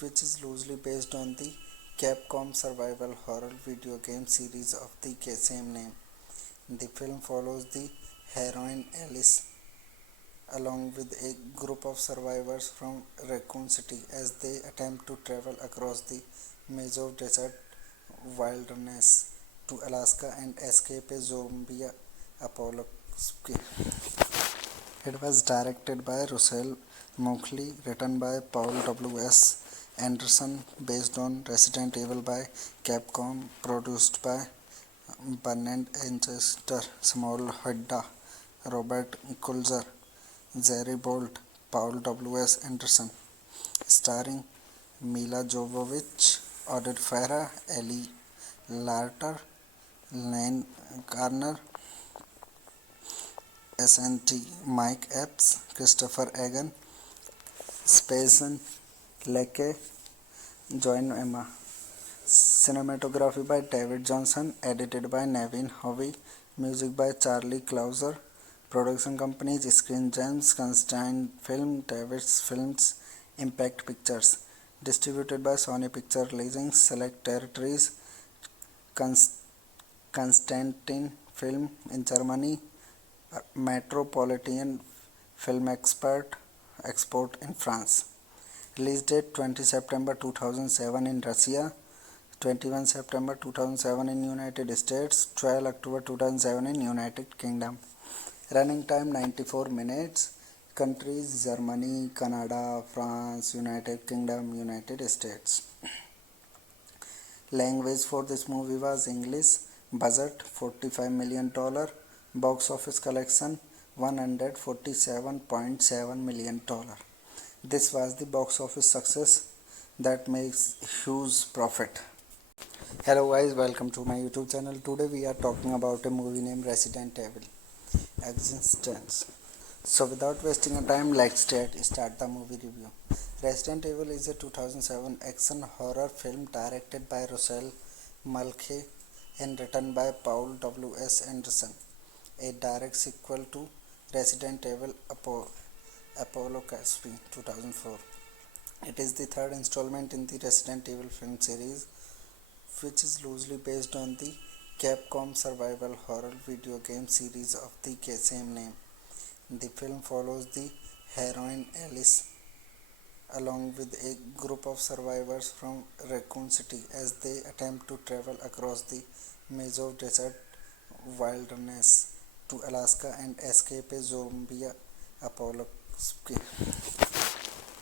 which is loosely based on the Capcom survival horror video game series of the same name. The film follows the heroine Alice along with a group of survivors from Raccoon City as they attempt to travel across the Meso Desert wilderness to Alaska and escape a zombie apocalypse. It was directed by Russell Mulcahy, written by Paul W.S. Anderson, based on Resident Evil by Capcom, produced by Bernard Enchester, Samuel Hadda, Robert Kulzer, Jerry Bolt, Paul W.S. Anderson, starring Mila Jovovich, Oded Farah, Ellie Larter, Lane Garner, SNT Mike Epps, Christopher Egan, Spacen Lecce, Join Emma. Cinematography by David Johnson, edited by Nevin Hovey, music by Charlie Clouser, production companies Screen Gems, Constantine Film, David's Films, Impact Pictures, distributed by Sony Picture Leasing, select territories, Constantine Film in Germany, Metropolitan Film Export in France. Release date 20 September 2007 in Russia, 21 September 2007 in United States, 12 October 2007 in United Kingdom. Running time 94 minutes. Countries Germany, Canada, France, United Kingdom, United States. Language for this movie was English. Budget $45 million. Box office collection $147.7 million. This was the box office success that makes huge profit. Hello guys, welcome to my YouTube channel. Today we are talking about a movie named Resident Evil Existence. So without wasting a time, let's start the movie review. Resident Evil is a 2007 action horror film directed by Rochelle Mulcahy and written by Paul W.S. Anderson, a direct sequel to Resident Evil Apocalypse 2004. It is the third installment in the Resident Evil film series, which is loosely based on the Capcom survival horror video game series of the same name. The film follows the heroine Alice along with a group of survivors from Raccoon City as they attempt to travel across the Meso Desert wilderness to Alaska and escape a zombie apocalypse.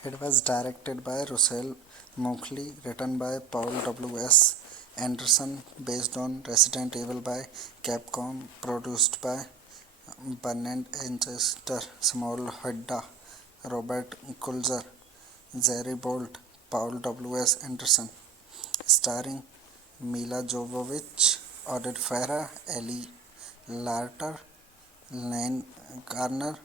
It was directed by Russell Mulcahy, written by Paul W.S. Anderson, based on Resident Evil by Capcom, produced by Bernard Enchester, Samuel Hadda, Robert Kulzer, Jerry Bolt, Paul W.S. Anderson, starring Mila Jovovich, Oded Farah, Ellie Larter, Lane Garner,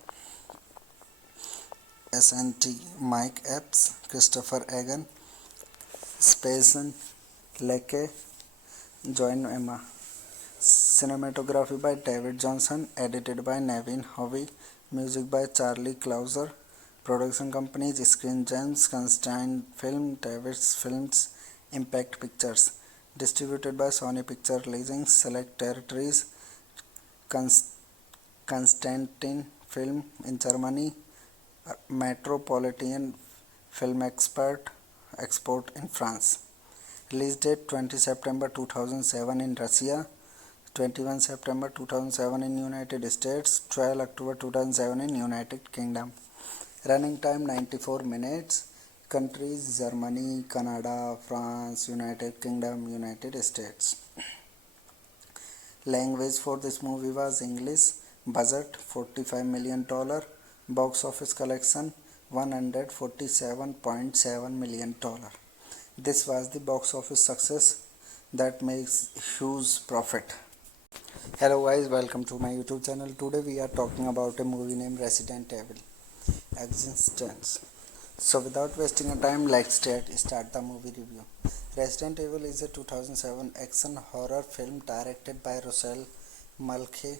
SNT Mike Epps, Christopher Egan, Spacen Lecce, Join Emma. Cinematography by David Johnson, edited by Nevin Hovey, music by Charlie Clouser, production companies Screen Gems, Constantine Film, David's Films, Impact Pictures, distributed by Sony Picture Leasing, select territories, Constantine Film in Germany, Metropolitan Film Export in France. Release date 20 September 2007 in Russia, 21 September 2007 in United States, 12 October 2007 in United Kingdom. Running time 94 minutes. Countries Germany, Canada, France, United Kingdom, United States. Language for this movie was English. Budget $45 million. Box office collection $147.7 million. This was the box office success that makes huge profit. Hello guys, welcome to my YouTube channel. Today we are talking about a movie named Resident Evil Existence. So without wasting a time, let's start the movie review. Resident Evil is a 2007 action horror film directed by Rochelle Mulcahy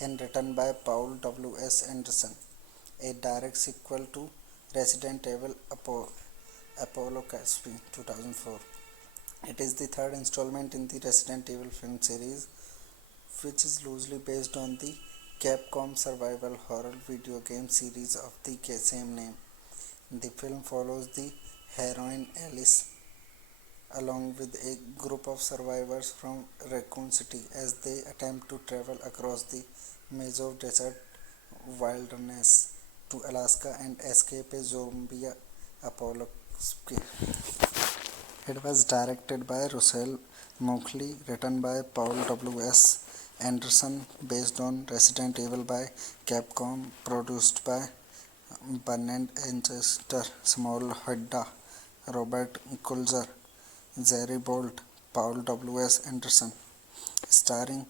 and written by Paul W.S. Anderson, a direct sequel to Resident Evil Apocalypse 2004. It is the third installment in the Resident Evil film series, which is loosely based on the Capcom survival horror video game series of the same name. The film follows the heroine Alice along with a group of survivors from Raccoon City as they attempt to travel across the Meso Desert wilderness to Alaska and escape a zombie apocalypse. It was directed by Rochelle Mulcahy, written by Paul W.S. Anderson, based on Resident Evil by Capcom, produced by Bernard Enchester, Small Hedda, Robert Kulzer, Jerry Bolt, Paul W.S. Anderson, starring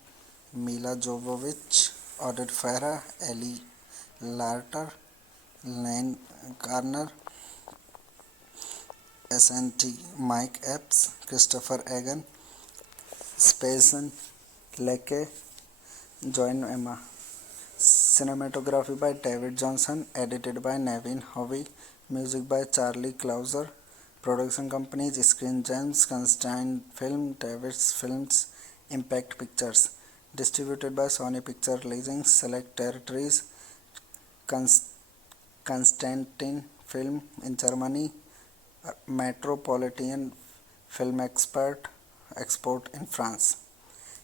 Mila Jovovich, Oded Farah, Ellie Larter, Lane Garner, SNT Mike Epps, Christopher Egan, Spacen Lecce, Joan Emma. Cinematography by David Johnson, edited by Nevin Hovey, music by Charlie Clouser, production companies Screen Gems, Constantine Film, David's Films, Impact Pictures, distributed by Sony Picture Leasing, Select Territories, Constantine Film in Germany, Metropolitan Film Export in France.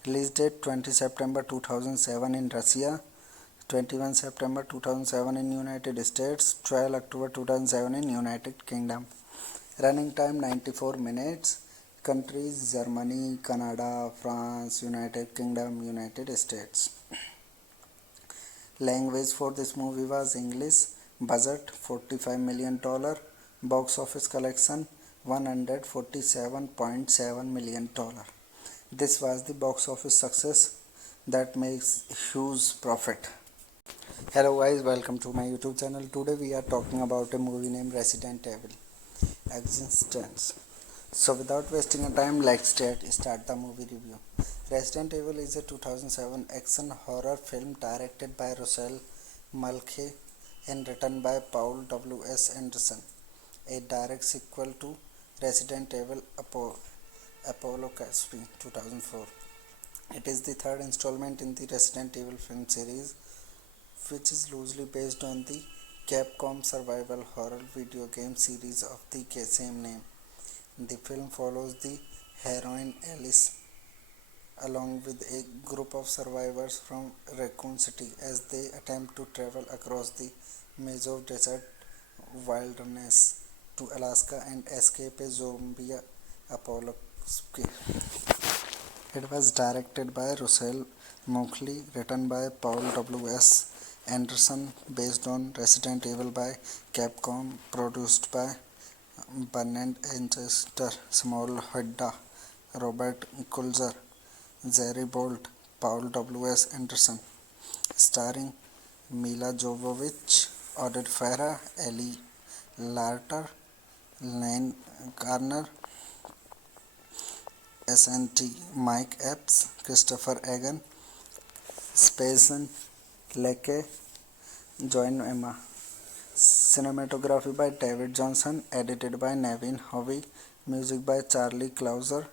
Release date 20 September 2007 in Russia, 21 September 2007 in United States, 12 October 2007 in United Kingdom. Running time 94 minutes. Countries Germany, Canada, France, United Kingdom, United States. Language for this movie was English. Budget $45 million. Box office collection $147.7 million. This was the box office success that makes huge profit. Hello guys, welcome to my YouTube channel. Today we are talking about a movie named Resident Evil Existence. So without wasting a time, let's start the movie review. Resident Evil is a 2007 action horror film directed by Rochelle Mulcahy and written by Paul W.S. Anderson, a direct sequel to Resident Evil Apocalypse 2004. It is the third installment in the Resident Evil film series, which is loosely based on the Capcom survival horror video game series of the same name. The film follows the heroine Alice along with a group of survivors from Raccoon City as they attempt to travel across the Meso Desert wilderness to Alaska and escape a zombie apocalypse. It was directed by Rochelle Mulcahy, written by Paul W.S. Anderson, based on Resident Evil by Capcom, produced by Bernard Enchester, Small Hedda, Robert Kulzer, Jerry Bolt, Paul W.S. Anderson, starring Mila Jovovich, Oded Farah, Ellie Larter, Lane Garner, SNT Mike Epps, Christopher Egan, Spacen Lecce, Joan Emma. Cinematography by David Johnson, edited by Nevin Hovey, music by Charlie Clouser,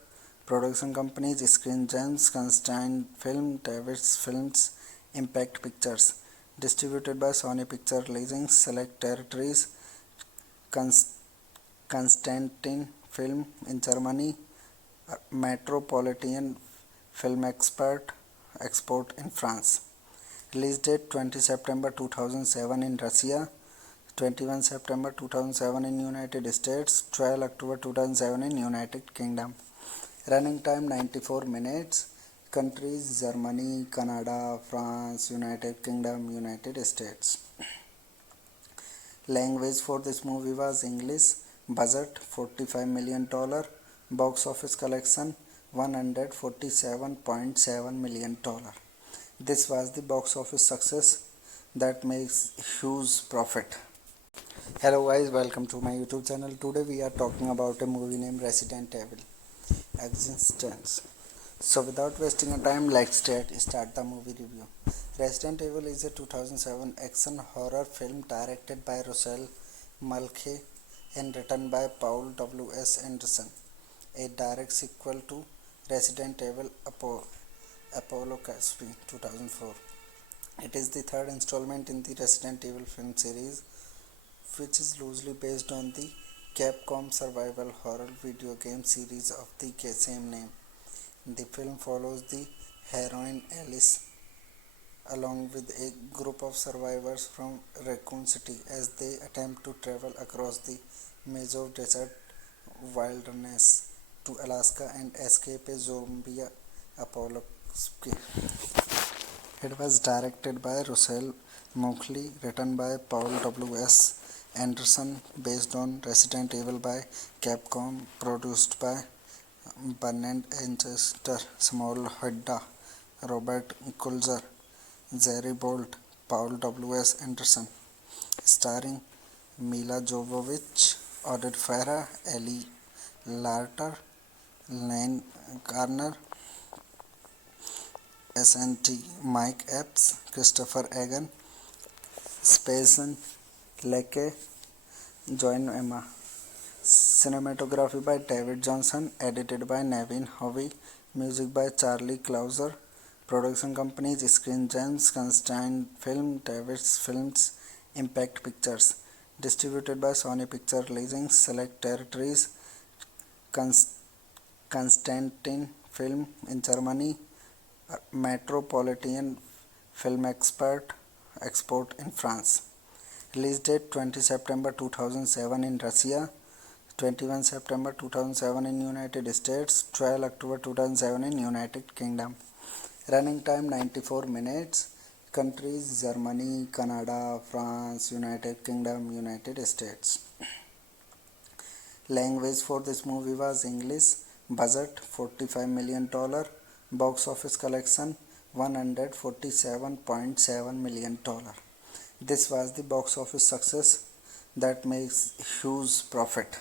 production companies Screen Gems, Constantine Film, David's Films, Impact Pictures, distributed by Sony Picture Leasing, Select Territories, Constantine Film in Germany, Metropolitan Film Export in France. Release date 20 September 2007 in Russia, 21 September 2007 in United States, 12 October 2007 in United Kingdom. Running time 94 minutes. Countries Germany, Canada, France, United Kingdom, United States. Language for this movie was English. Budget $45 million. Box office collection $147.7 million. This was the box office success that makes huge profit. Hello guys, welcome to my YouTube channel. Today we are talking about a movie named Resident Evil Existence. So without wasting a time, let's start the movie review. Resident Evil is a 2007 action horror film directed by Rochelle Mulcahy and written by Paul W.S. Anderson, a direct sequel to Resident Evil Apocalypse 2004. It is the third installment in the Resident Evil film series, which is loosely based on the Capcom survival horror video game series of the same name. The film follows the heroine Alice along with a group of survivors from Raccoon City as they attempt to travel across the Meso Desert wilderness to Alaska and escape a zombie apocalypse. It was directed by Rochelle Mulcahy, written by Paul W.S. Anderson, based on Resident Evil by Capcom, produced by Bernard Enchester, Samuel Hadda, Robert Kulzer, Jerry Bolt, Paul W.S. Anderson, starring Mila Jovovich, Oded Farah, Ellie Larter, Lane Garner, SNT Mike Epps, Christopher Egan, Spacen Lecce, Joan Emma. Cinematography by David Johnson, edited by Nevin Hovey, music by Charlie Clouser. Production companies Screen Gems, Constantine Film, David's Films, Impact Pictures. Distributed by Sony Picture Releasing select territories: Constantine Film in Germany, Metropolitan Film Export in France. Release date 20 September 2007 in Russia, 21 September 2007 in United States, 12 October 2007 in United Kingdom. Running time 94 minutes. Countries Germany, Canada, France, United Kingdom, United States. Language for this movie was English. Budget $45 million. Box office collection $147.7 million. This was the box office success that makes huge profit.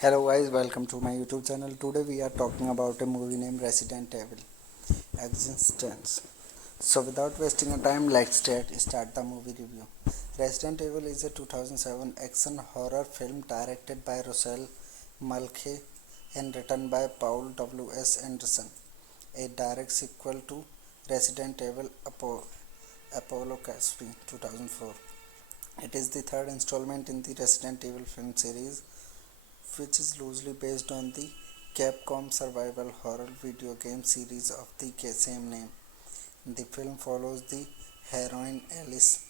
Hello guys, welcome to my YouTube channel. Today we are talking about a movie named Resident Evil Existence. So without wasting a time, let's start the movie review. Resident Evil is a 2007 action horror film directed by Rochelle Mulcahy and written by Paul W.S. Anderson, a direct sequel to Resident Evil Apocalypse 2004. It is the third installment in the Resident Evil film series, which is loosely based on the Capcom survival horror video game series of the same name. The film follows the heroine Alice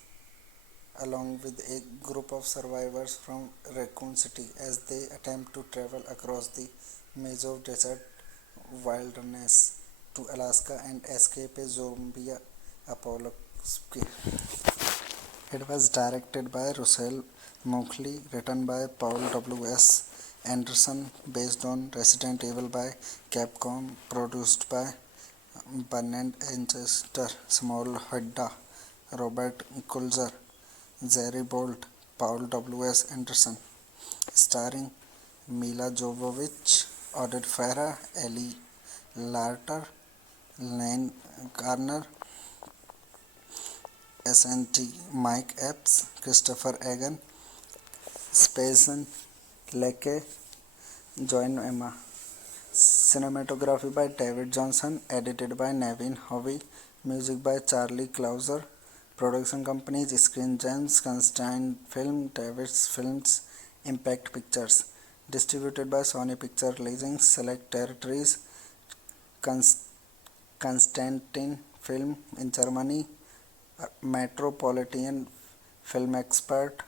along with a group of survivors from Raccoon City as they attempt to travel across the Meso Desert wilderness to Alaska and escape a zombie apocalypse. It was directed by Rochelle Mulcahy, written by Paul W.S. Anderson, based on Resident Evil by Capcom, produced by Bernard Enchester, Samuel Hadda, Robert Kulzer, Jerry Bolt, Paul W.S. Anderson, starring Mila Jovovich, Oded Farah, Ellie Larter, Lane Garner, SNT Mike Epps, Christopher Egan, Spacen Lecce, Joan Emma. Cinematography by David Johnson, edited by Nevin Hovey, music by Charlie Clouser. Production companies Screen Gems, Constantine Film, David's Films, Impact Pictures. Distributed by Sony Picture Releasing select territories: Constantine Film in Germany, Metropolitan Film Export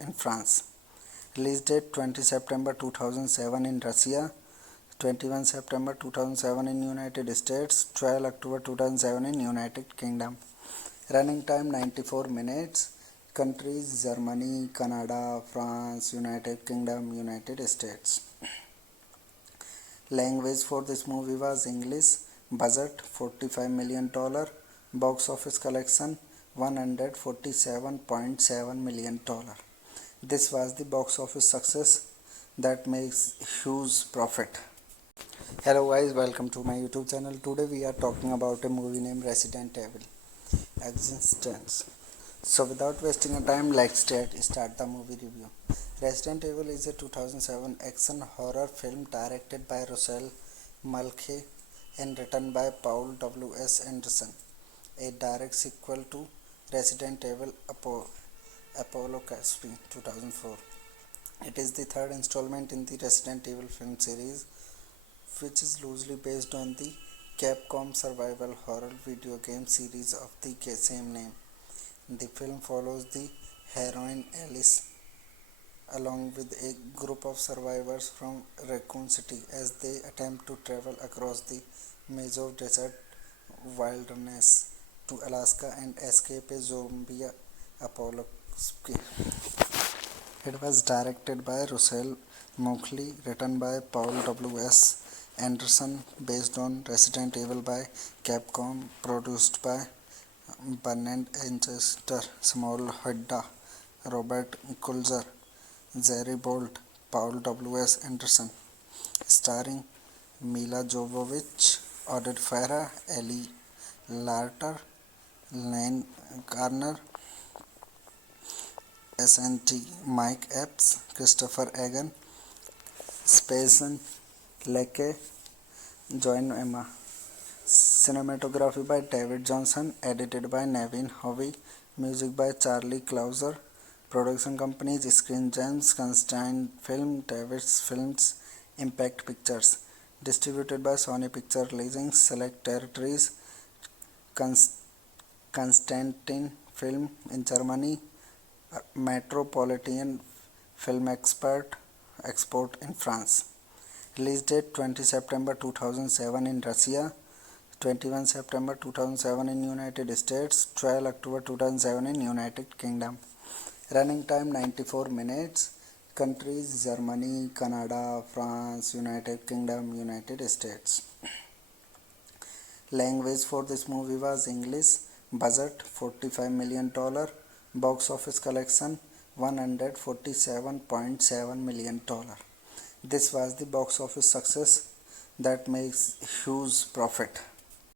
in France. Release date 20 September 2007 in Russia, 21 September 2007 in United States, 12 October 2007 in United Kingdom. Running time 94 minutes. Countries Germany, Canada, France, United Kingdom, United States. Language for this movie was English. budget $45 million, box office collection $147.7 million. This was the box office success that makes huge profit. Hello guys, welcome to my YouTube channel. Today we are talking about a movie named Resident Evil Existence. So without wasting a time, let's start the movie review. Resident Evil is a 2007 action horror film directed by Rochelle Mulcahy and written by Paul W.S. Anderson, a direct sequel to Resident Evil Apocalypse 2004. It is the third installment in the Resident Evil film series, which is loosely based on the Capcom survival horror video game series of the same name. The film follows the heroine Alice along with a group of survivors from Raccoon City as they attempt to travel across the Meso Desert wilderness to Alaska and escape a zombie apocalypse. It was directed by Rochelle Mulcahy, written by Paul W.S. Anderson, based on Resident Evil by Capcom, produced by Bernard Enchester, Samuel Hadda, Robert Kulzer, Jerry Bolt, Paul W.S. Anderson, starring Mila Jovovich, Oded Farah, Ellie Larter, Lane Garner, SNT Mike Epps, Christopher Egan, Spazen Leckie, Joan Emma. Cinematography by David Johnson, edited by Nevin Hovey, music by Charlie Clouser. Production companies Screen Gems, Constantine Film, Davis Films, Impact Pictures. Distributed by Sony Picture Releasing select territories: Constantine Film in Germany, Metropolitan Film Export in France. Release date 20 September 2007 in Russia, 21 September 2007 in United States, 12 October 2007 in United Kingdom. Running time 94 minutes. Countries Germany, Canada, France, United Kingdom, United States. Language for this movie was English. Budget $45 million, box office collection $147.7 million. This was the box office success that makes huge profit.